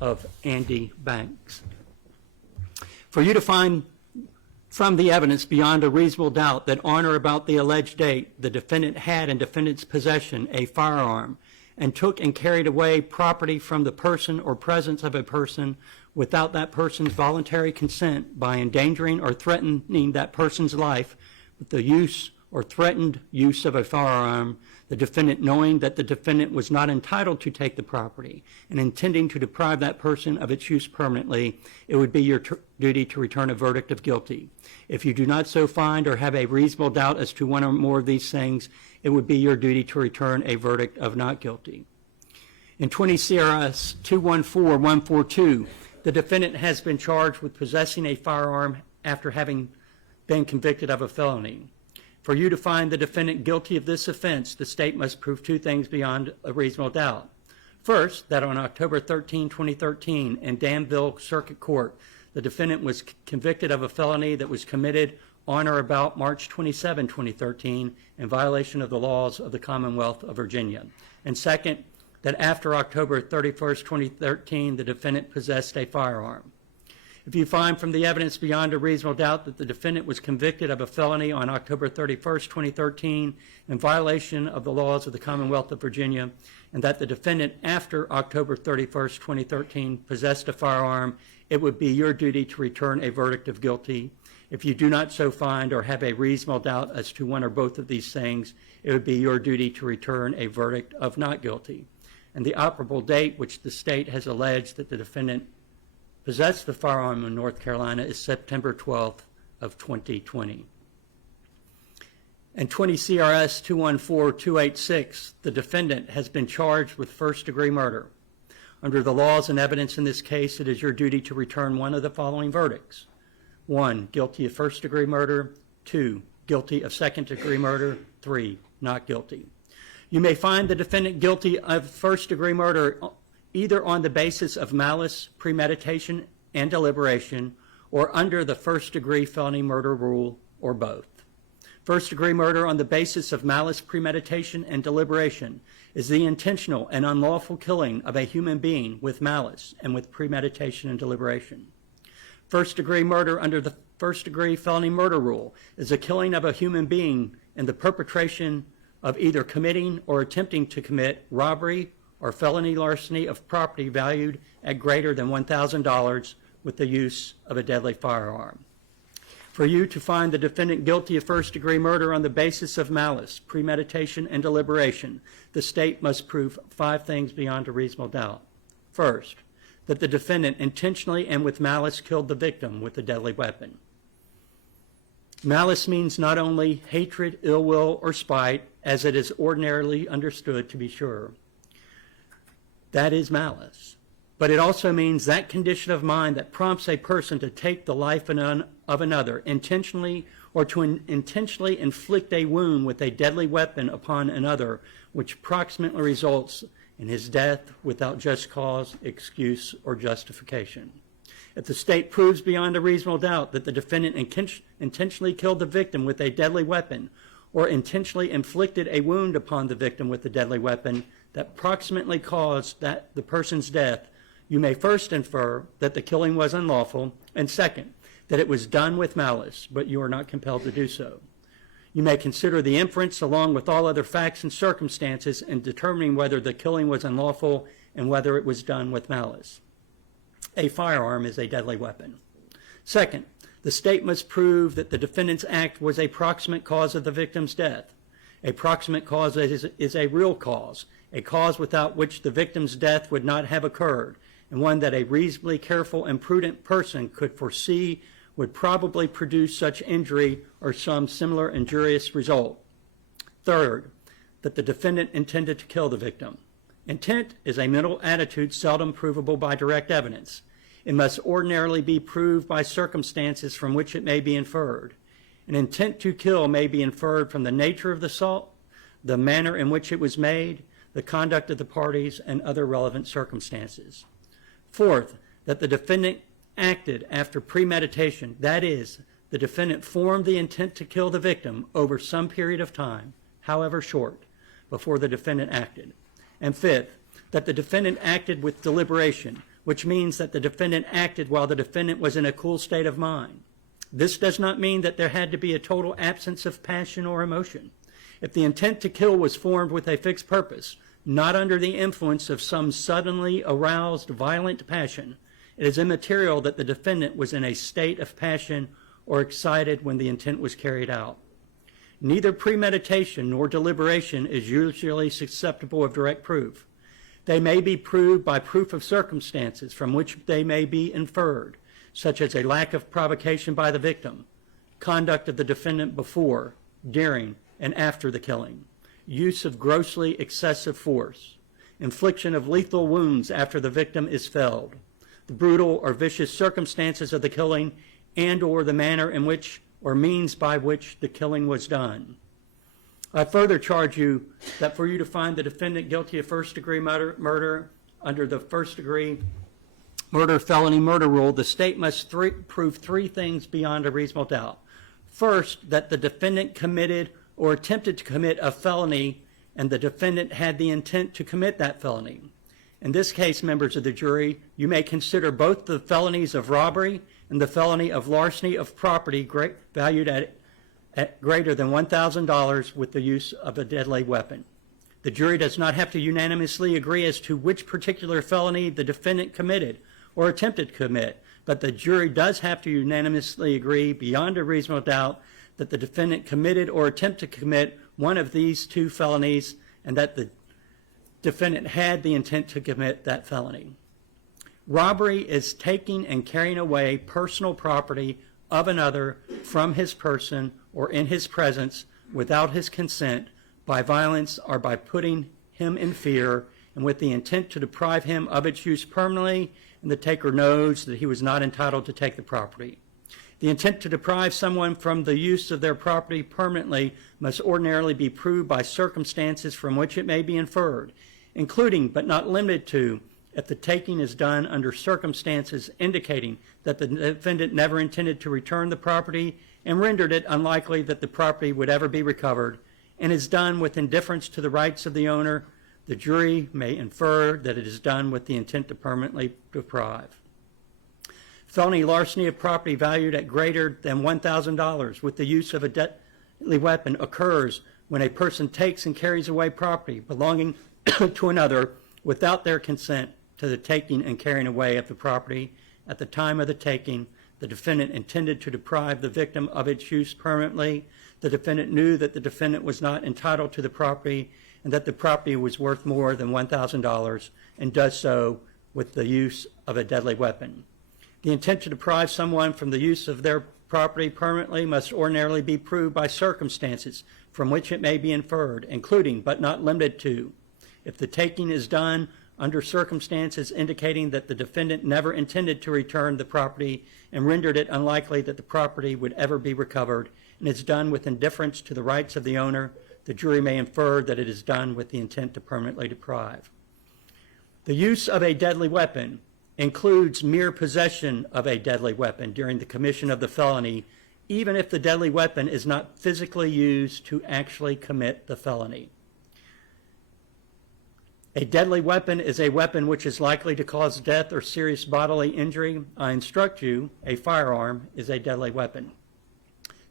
of Andy Banks. For you to find from the evidence beyond a reasonable doubt that on or about the alleged date, the defendant had in defendant's possession a firearm and took and carried away property from the person or presence of a person without that person's voluntary consent by endangering or threatening that person's life with the use or threatened use of a firearm, the defendant knowing that the defendant was not entitled to take the property and intending to deprive that person of its use permanently, it would be your duty to return a verdict of guilty. If you do not so find or have a reasonable doubt as to one or more of these things, it would be your duty to return a verdict of not guilty. In 20 CRS 214142, the defendant has been charged with possessing a firearm after having been convicted of a felony. For you to find the defendant guilty of this offense, the state must prove two things beyond a reasonable doubt. First, that on October 13, 2013, in Danville Circuit Court, the defendant was convicted of a felony that was committed on or about March 27, 2013, in violation of the laws of the Commonwealth of Virginia. And second, that after October 31, 2013, the defendant possessed a firearm. If you find from the evidence beyond a reasonable doubt that the defendant was convicted of a felony on October 31, 2013, in violation of the laws of the Commonwealth of Virginia, and that the defendant after October 31, 2013, possessed a firearm, it would be your duty to return a verdict of guilty. If you do not so find or have a reasonable doubt as to one or both of these things, it would be your duty to return a verdict of not guilty. And the operable date which the state has alleged that the defendant possessed the firearm in North Carolina is September 12th of 2020. In 20 CRS 214286, the defendant has been charged with first-degree murder. Under the laws and evidence in this case, it is your duty to return one of the following verdicts. 1, guilty of first-degree murder. 2, guilty of second-degree murder. 3, not guilty. You may find the defendant guilty of first-degree murder either on the basis of malice, premeditation, and deliberation, or under the first-degree felony murder rule, or both. First-degree murder on the basis of malice, premeditation, and deliberation is the intentional and unlawful killing of a human being with malice and with premeditation and deliberation. First-degree murder under the first-degree felony murder rule is a killing of a human being in the perpetration of either committing or attempting to commit robbery or felony larceny of property valued at greater than $1,000 with the use of a deadly firearm. For you to find the defendant guilty of first-degree murder on the basis of malice, premeditation, and deliberation, the state must prove 5 things beyond a reasonable doubt. First, that the defendant intentionally and with malice killed the victim with a deadly weapon. Malice means not only hatred, ill will, or spite, as it is ordinarily understood, to be sure. That is malice. But it also means that condition of mind that prompts a person to take the life of another intentionally, or to intentionally inflict a wound with a deadly weapon upon another, which approximately results in his death without just cause, excuse, or justification. If the state proves beyond a reasonable doubt that the defendant intentionally killed the victim with a deadly weapon, or intentionally inflicted a wound upon the victim with a deadly weapon that proximately caused the person's death, you may first infer that the killing was unlawful, and second, that it was done with malice, but you are not compelled to do so. You may consider the inference along with all other facts and circumstances in determining whether the killing was unlawful and whether it was done with malice. A firearm is a deadly weapon. Second, the state must prove that the defendant's act was a proximate cause of the victim's death. A proximate cause is a real cause, a cause without which the victim's death would not have occurred, and one that a reasonably careful and prudent person could foresee would probably produce such injury or some similar injurious result. Third, that the defendant intended to kill the victim. Intent is a mental attitude seldom provable by direct evidence. It must ordinarily be proved by circumstances from which it may be inferred. An intent to kill may be inferred from the nature of the assault, the manner in which it was made, the conduct of the parties, and other relevant circumstances. Fourth, that the defendant acted after premeditation, that is, the defendant formed the intent to kill the victim over some period of time, however short, before the defendant acted. And fifth, that the defendant acted with deliberation, which means that the defendant acted while the defendant was in a cool state of mind. This does not mean that there had to be a total absence of passion or emotion. If the intent to kill was formed with a fixed purpose, not under the influence of some suddenly aroused violent passion, It is immaterial that the defendant was in a state of passion or excited when the intent was carried out. Neither premeditation nor deliberation is usually susceptible of direct proof. They may be proved by proof of circumstances from which they may be inferred, such as a lack of provocation by the victim, conduct of the defendant before, during, and after the killing, use of grossly excessive force, infliction of lethal wounds after the victim is felled, the brutal or vicious circumstances of the killing, and or the manner in which or means by which the killing was done. I further charge you that for you to find the defendant guilty of first-degree murder under the first-degree murder felony murder rule, the state must prove three things beyond a reasonable doubt. First, that the defendant committed or attempted to commit a felony and the defendant had the intent to commit that felony. In this case, members of the jury, you may consider both the felonies of robbery and the felony of larceny of property valued at greater than $1,000 with the use of a deadly weapon. The jury does not have to unanimously agree as to which particular felony the defendant committed or attempted to commit, but the jury does have to unanimously agree beyond a reasonable doubt that the defendant committed or attempted to commit one of these two felonies and that the defendant had the intent to commit that felony. Robbery is taking and carrying away personal property of another from his person or in his presence without his consent by violence or by putting him in fear and with the intent to deprive him of its use permanently, and the taker knows that he was not entitled to take the property. The intent to deprive someone from the use of their property permanently must ordinarily be proved by circumstances from which it may be inferred, including but not limited to if the taking is done under circumstances indicating that the defendant never intended to return the property and rendered it unlikely that the property would ever be recovered, and is done with indifference to the rights of the owner, the jury may infer that it is done with the intent to permanently deprive. Felony larceny of property valued at greater than $1,000 with the use of a deadly weapon occurs when a person takes and carries away property belonging to another without their consent to the taking and carrying away of the property. At the time of the taking, the defendant intended to deprive the victim of its use permanently. The defendant knew that the defendant was not entitled to the property and that the property was worth more than $1,000 and does so with the use of a deadly weapon. The intent to deprive someone from the use of their property permanently must ordinarily be proved by circumstances from which it may be inferred, including but not limited to if the taking is done under circumstances indicating that the defendant never intended to return the property and rendered it unlikely that the property would ever be recovered, and is done with indifference to the rights of the owner, the jury may infer that it is done with the intent to permanently deprive. The use of a deadly weapon includes mere possession of a deadly weapon during the commission of the felony, even if the deadly weapon is not physically used to actually commit the felony. A deadly weapon is a weapon which is likely to cause death or serious bodily injury. I instruct you, a firearm is a deadly weapon.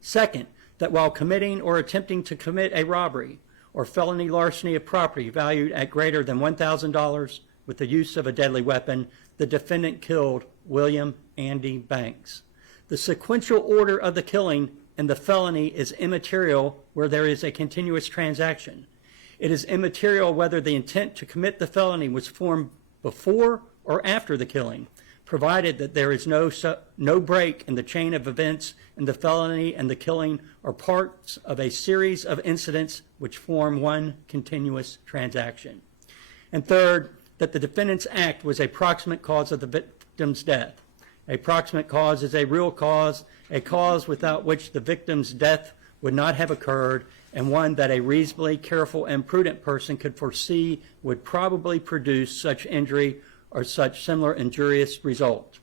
Second, that while committing or attempting to commit a robbery or felony larceny of property valued at greater than $1,000 with the use of a deadly weapon, the defendant killed William Andy Banks. The sequential order of the killing and the felony is immaterial where there is a continuous transaction. It is immaterial whether the intent to commit the felony was formed before or after the killing, provided that there is no break in the chain of events and the felony and the killing are parts of a series of incidents which form one continuous transaction. And third, that the defendant's act was a proximate cause of the victim's death. A proximate cause is a real cause, a cause without which the victim's death would not have occurred, and one that a reasonably careful and prudent person could foresee would probably produce such injury or such similar injurious result.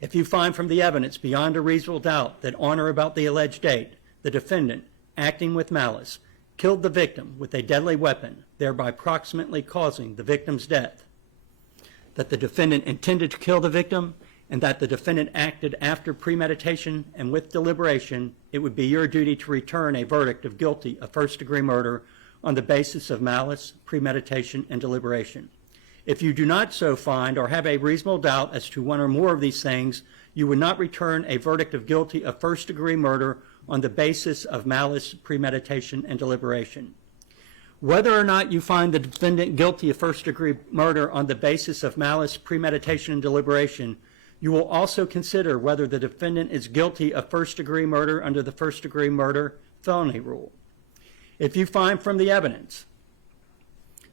If you find from the evidence beyond a reasonable doubt that on or about the alleged date, the defendant, acting with malice, killed the victim with a deadly weapon, thereby proximately causing the victim's death, that the defendant intended to kill the victim, and that the defendant acted after premeditation and with deliberation, it would be your duty to return a verdict of guilty of first-degree murder on the basis of malice, premeditation, and deliberation. If you do not so find or have a reasonable doubt as to one or more of these things, you would not return a verdict of guilty of first-degree murder on the basis of malice, premeditation, and deliberation. Whether or not you find the defendant guilty of first-degree murder on the basis of malice, premeditation, and deliberation, you will also consider whether the defendant is guilty of first-degree murder under the first-degree murder felony rule. If you find from the evidence,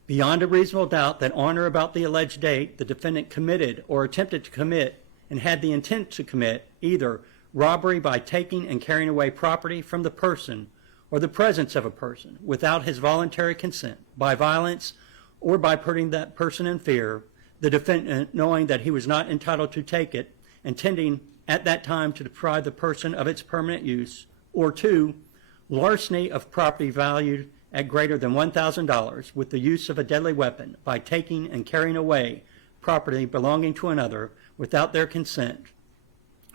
beyond a reasonable doubt, that on or about the alleged date the defendant committed or attempted to commit and had the intent to commit either robbery by taking and carrying away property from the person or the presence of a person without his voluntary consent, by violence or by putting that person in fear, the defendant knowing that he was not entitled to take it, intending at that time to deprive the person of its permanent use, or 2, larceny of property valued at greater than $1,000 with the use of a deadly weapon by taking and carrying away property belonging to another without their consent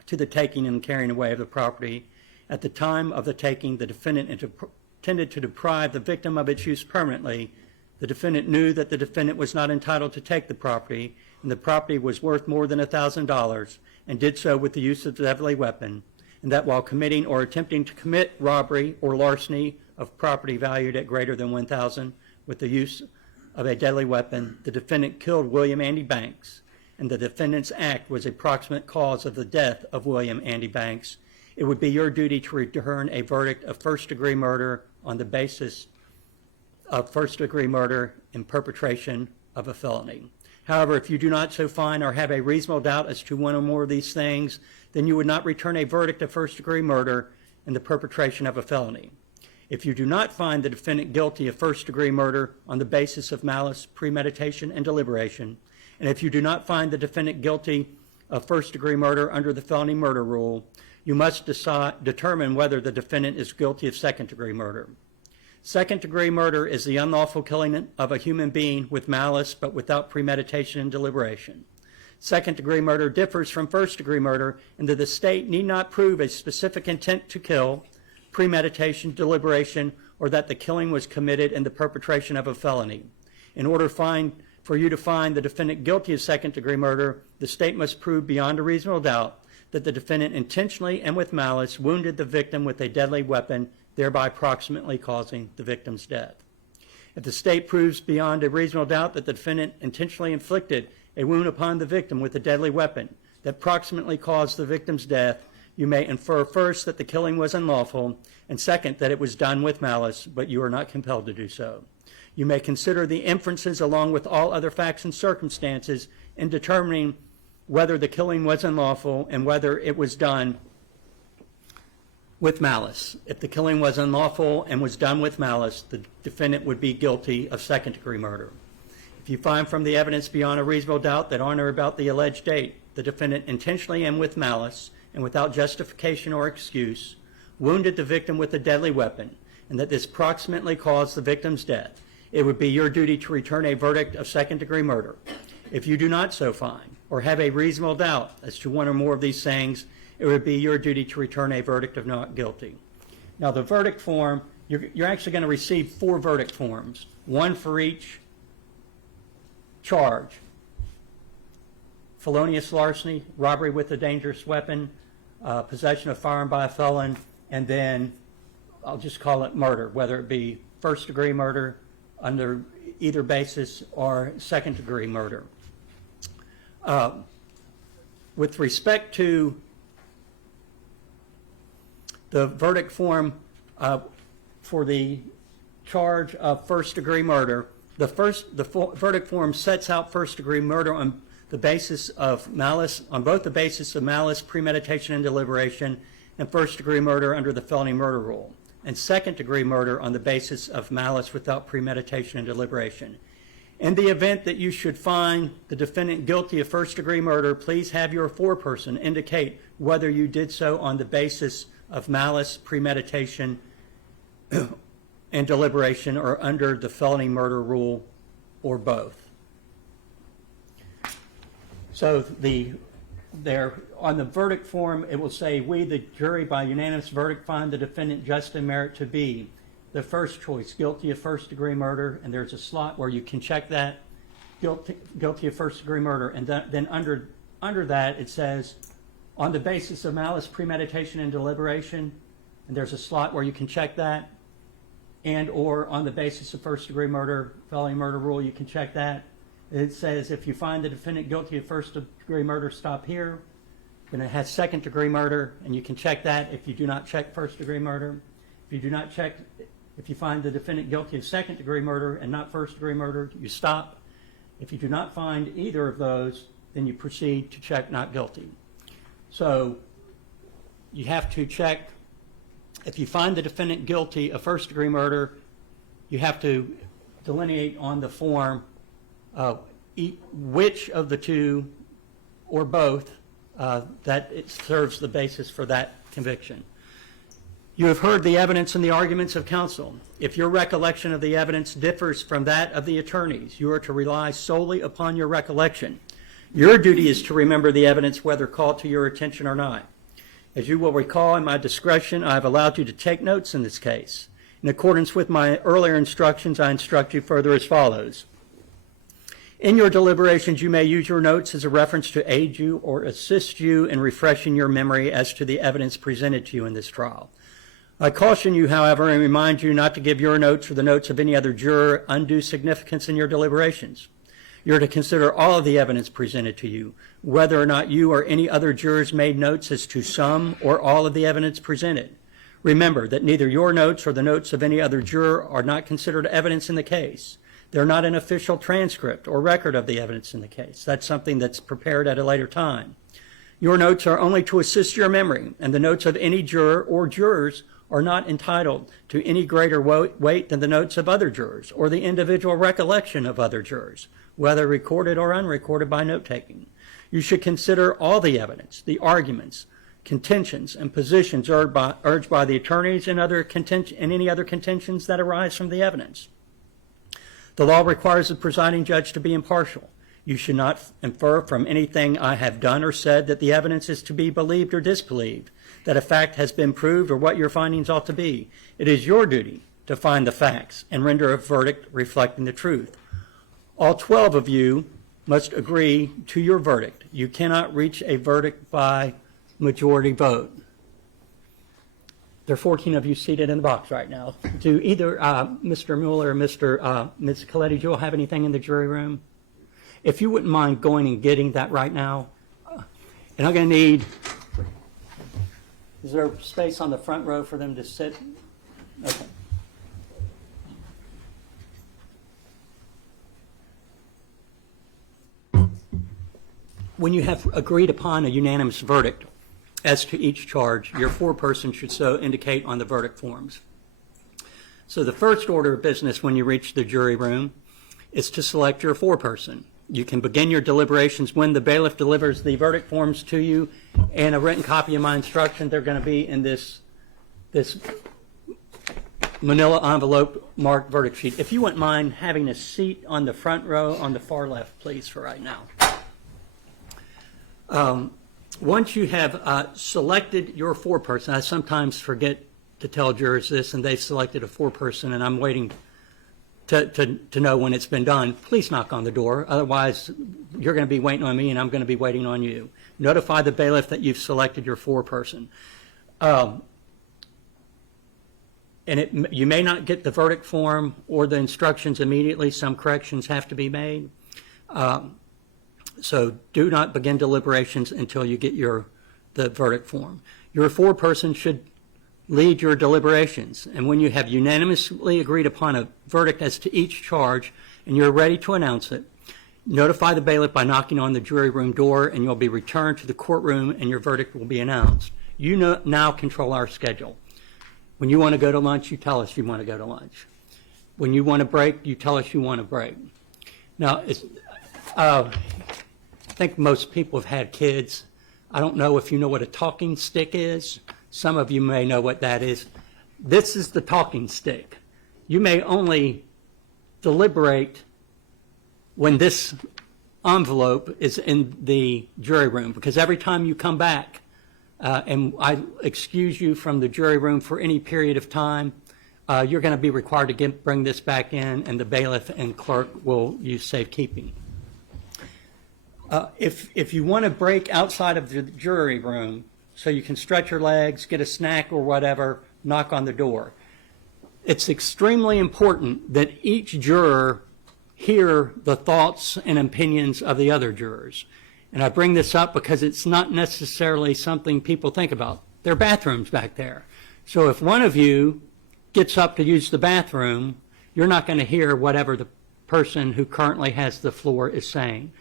to the taking and carrying away of the property. At the time of the taking, the defendant intended to deprive the victim of its use permanently. The defendant knew that the defendant was not entitled to take the property, and the property was worth more than $1,000, and did so with the use of the deadly weapon, and that while committing or attempting to commit robbery or larceny of property valued at greater than $1,000 with the use of a deadly weapon, the defendant killed William Andy Banks, and the defendant's act was a proximate cause of the death of William Andy Banks. It would be your duty to return a verdict of first-degree murder on the basis of first-degree murder in perpetration of a felony. However, if you do not so find or have a reasonable doubt as to one or more of these things, then you would not return a verdict of first-degree murder in the perpetration of a felony. If you do not find the defendant guilty of first-degree murder on the basis of malice, premeditation, and deliberation, and if you do not find the defendant guilty of first-degree murder under the felony murder rule, you must determine whether the defendant is guilty of second-degree murder. Second-degree murder is the unlawful killing of a human being with malice but without premeditation and deliberation. Second-degree murder differs from first-degree murder in that the state need not prove a specific intent to kill, premeditation, deliberation, or that the killing was committed in the perpetration of a felony. In order for you to find the defendant guilty of second-degree murder, the state must prove beyond a reasonable doubt that the defendant intentionally and with malice wounded the victim with a deadly weapon, thereby proximately causing the victim's death. If the state proves beyond a reasonable doubt that the defendant intentionally inflicted a wound upon the victim with a deadly weapon that proximately caused the victim's death, you may infer first that the killing was unlawful, and second that it was done with malice, but you are not compelled to do so. You may consider the inferences along with all other facts and circumstances in determining whether the killing was unlawful and whether it was done with malice. If the killing was unlawful and was done with malice, the defendant would be guilty of second-degree murder. If you find from the evidence beyond a reasonable doubt that on or about the alleged date, the defendant intentionally and with malice and without justification or excuse wounded the victim with a deadly weapon, and that this proximately caused the victim's death, it would be your duty to return a verdict of second-degree murder. If you do not so find, or have a reasonable doubt as to one or more of these things, it would be your duty to return a verdict of not guilty. Now, the verdict form, you're actually going to receive 4 verdict forms, one for each charge: felonious larceny, robbery with a dangerous weapon, possession of firearm by a felon, and then I'll just call it murder, whether it be first-degree murder under either basis or second-degree murder. With respect to the verdict form for the charge of first-degree murder, the verdict form sets out first-degree murder on the basis of malice, on both the basis of malice, premeditation, and deliberation, and first-degree murder under the felony murder rule, and second-degree murder on the basis of malice without premeditation and deliberation. In the event that you should find the defendant guilty of first-degree murder, please have your foreperson indicate whether you did so on the basis of malice, premeditation, and deliberation, or under the felony murder rule, or both. So on the verdict form, it will say, "We, the jury, by unanimous verdict, find the defendant Justin Merritt to be the first choice, guilty of first-degree murder," and there's a slot where you can check that. guilty of first-degree murder, and then under that, it says, on the basis of malice, premeditation, and deliberation, and there's a slot where you can check that, and or on the basis of first-degree murder, felony murder rule, you can check that. It says if you find the defendant guilty of first-degree murder, stop here. Then it has second-degree murder, and you can check that if you do not check first-degree murder. If you do not check, if you find the defendant guilty of second-degree murder and not first-degree murder, you stop. If you do not find either of those, then you proceed to check not guilty. So you have to check, if you find the defendant guilty of first-degree murder, you have to delineate on the form which of the two or both that it serves the basis for that conviction. You have heard the evidence and the arguments of counsel. If your recollection of the evidence differs from that of the attorneys, you are to rely solely upon your recollection. Your duty is to remember the evidence whether called to your attention or not. As you will recall, in my discretion, I have allowed you to take notes in this case. In accordance with my earlier instructions, I instruct you further as follows. In your deliberations, you may use your notes as a reference to aid you or assist you in refreshing your memory as to the evidence presented to you in this trial. I caution you, however, and remind you not to give your notes or the notes of any other juror undue significance in your deliberations. You are to consider all of the evidence presented to you, whether or not you or any other jurors made notes as to some or all of the evidence presented. Remember that neither your notes or the notes of any other juror are not considered evidence in the case. They're not an official transcript or record of the evidence in the case. That's something that's prepared at a later time. Your notes are only to assist your memory, and the notes of any juror or jurors are not entitled to any greater weight than the notes of other jurors or the individual recollection of other jurors, whether recorded or unrecorded by note-taking. You should consider all the evidence, the arguments, contentions, and positions urged by the attorneys and any other contentions that arise from the evidence. The law requires the presiding judge to be impartial. You should not infer from anything I have done or said that the evidence is to be believed or disbelieved, that a fact has been proved or what your findings ought to be. It is your duty to find the facts and render a verdict reflecting the truth. All 12 of you must agree to your verdict. You cannot reach a verdict by majority vote. There are 14 of you seated in the box right now. Do either Mr. Mueller or Ms. Coletti, do you all have anything in the jury room? If you wouldn't mind going and getting that right now. And I'm going to need, is there space on the front row for them to sit? Okay. When you have agreed upon a unanimous verdict as to each charge, your foreperson should so indicate on the verdict forms. So the first order of business when you reach the jury room is to select your foreperson. You can begin your deliberations when the bailiff delivers the verdict forms to you, and a written copy of my instruction. They're going to be in this manila envelope marked verdict sheet. If you wouldn't mind having a seat on the front row on the far left, please, for right now. Once you have selected your foreperson, I sometimes forget to tell jurors this, and they've selected a foreperson, and I'm waiting to know when it's been done. Please knock on the door. Otherwise, you're going to be waiting on me, and I'm going to be waiting on you. Notify the bailiff that you've selected your foreperson. And you may not get the verdict form or the instructions immediately. Some corrections have to be made. So do not begin deliberations until you get the verdict form. Your foreperson should lead your deliberations, and when you have unanimously agreed upon a verdict as to each charge and you're ready to announce it, notify the bailiff by knocking on the jury room door, and you'll be returned to the courtroom and your verdict will be announced. You now control our schedule. When you want to go to lunch, you tell us you want to go to lunch. When you want to break, you tell us you want to break. Now, I think most people have had kids. I don't know if you know what a talking stick is. Some of you may know what that is. This is the talking stick. You may only deliberate when this envelope is in the jury room, because every time you come back and I excuse you from the jury room for any period of time, you're going to be required to bring this back in, and the bailiff and clerk will use safekeeping. If you want to break outside of the jury room so you can stretch your legs, get a snack or whatever, knock on the door. It's extremely important that each juror hear the thoughts and opinions of the other jurors. And I bring this up because it's not necessarily something people think about. There are bathrooms back there. So if one of you gets up to use the bathroom, you're not going to hear whatever the person who currently has the floor is saying.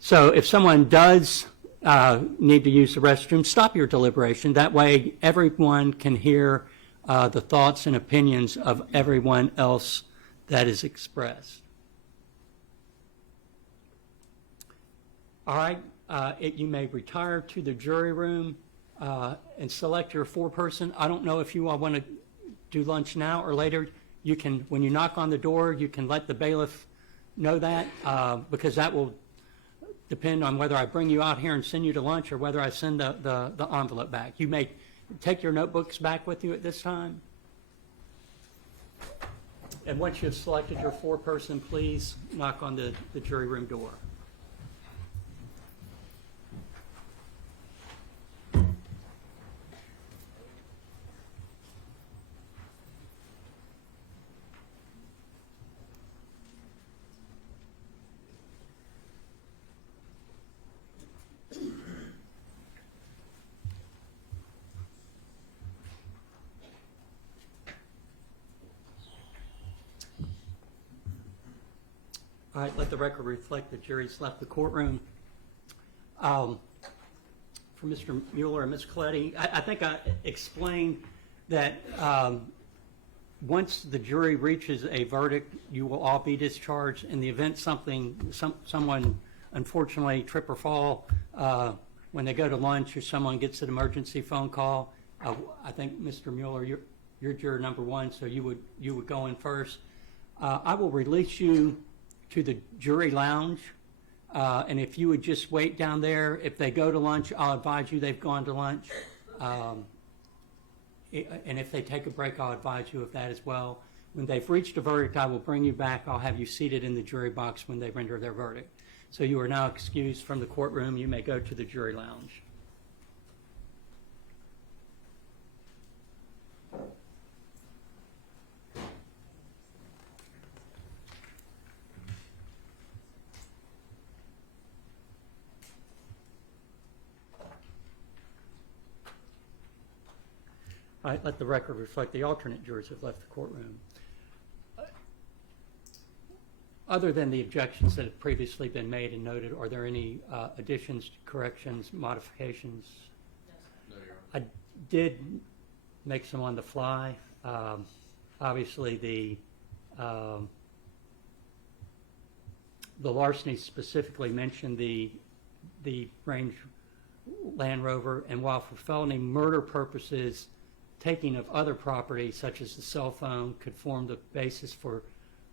So if someone does need to use the restroom, stop your deliberation. That way everyone can hear the thoughts and opinions of everyone else that is expressed. All right, you may retire to the jury room and select your foreperson. I don't know if you all want to do lunch now or later. You can, when you knock on the door, you can let the bailiff know that because that will depend on whether I bring you out here and send you to lunch or whether I send the envelope back. You may take your notebooks back with you at this time. And once you've selected your foreperson, please knock on the jury room door. All right, let the record reflect the jury's left the courtroom. For Mr. Mueller and Ms. Coletti, I think I explained that once the jury reaches a verdict, you will all be discharged. In the event someone unfortunately trip or fall when they go to lunch or someone gets an emergency phone call, I think Mr. Mueller, you're juror number 1, so you would go in first. I will release you to the jury lounge, and if you would just wait down there. If they go to lunch, I'll advise you they've gone to lunch, and if they take a break, I'll advise you of that as well. When they've reached a verdict, I will bring you back. I'll have you seated in the jury box when they render their verdict. So you are now excused from the courtroom. You may go to the jury lounge. All right, let the record reflect the alternate jurors have left the courtroom. Other than the objections that have previously been made and noted, are there any additions, corrections, modifications? No, Your Honor. I did make some on the fly. Obviously, the larceny specifically mentioned the range Land Rover, and while for felony murder purposes, taking of other property, such as the cell phone, could form the basis for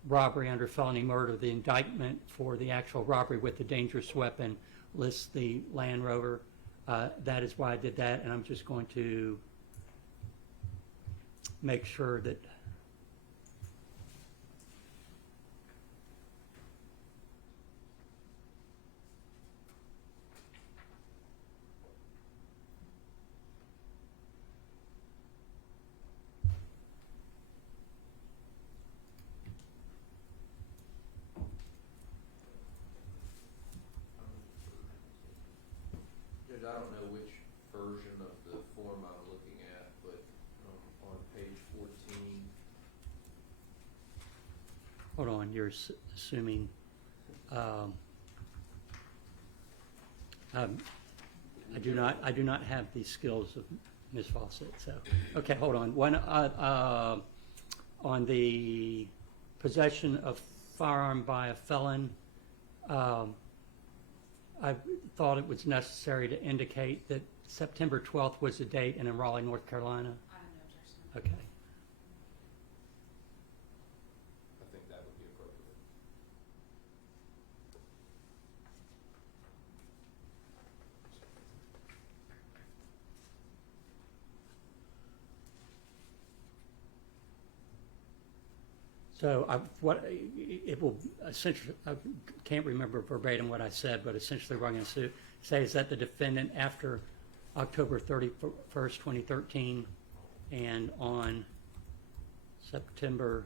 robbery under felony murder, the indictment for the actual robbery with the dangerous weapon lists the Land Rover. That is why I did that, and I'm just going to make sure that Judge, I don't know which version of the form I'm looking at, but on page 14. hold on, you're assuming I do not have the skills of Ms. Fawcett, so okay, hold on. One on the possession of firearm by a felon, I thought it was necessary to indicate that September 12th was the date and in Raleigh, North Carolina. I have no objection. Okay. I think that would be appropriate. So what it will essentially, can't remember verbatim what I said, but essentially what I'm going to say is that the defendant, after October 31st, 2013, and on September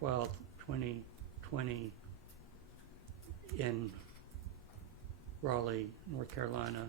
12th, 2020, in Raleigh, North Carolina,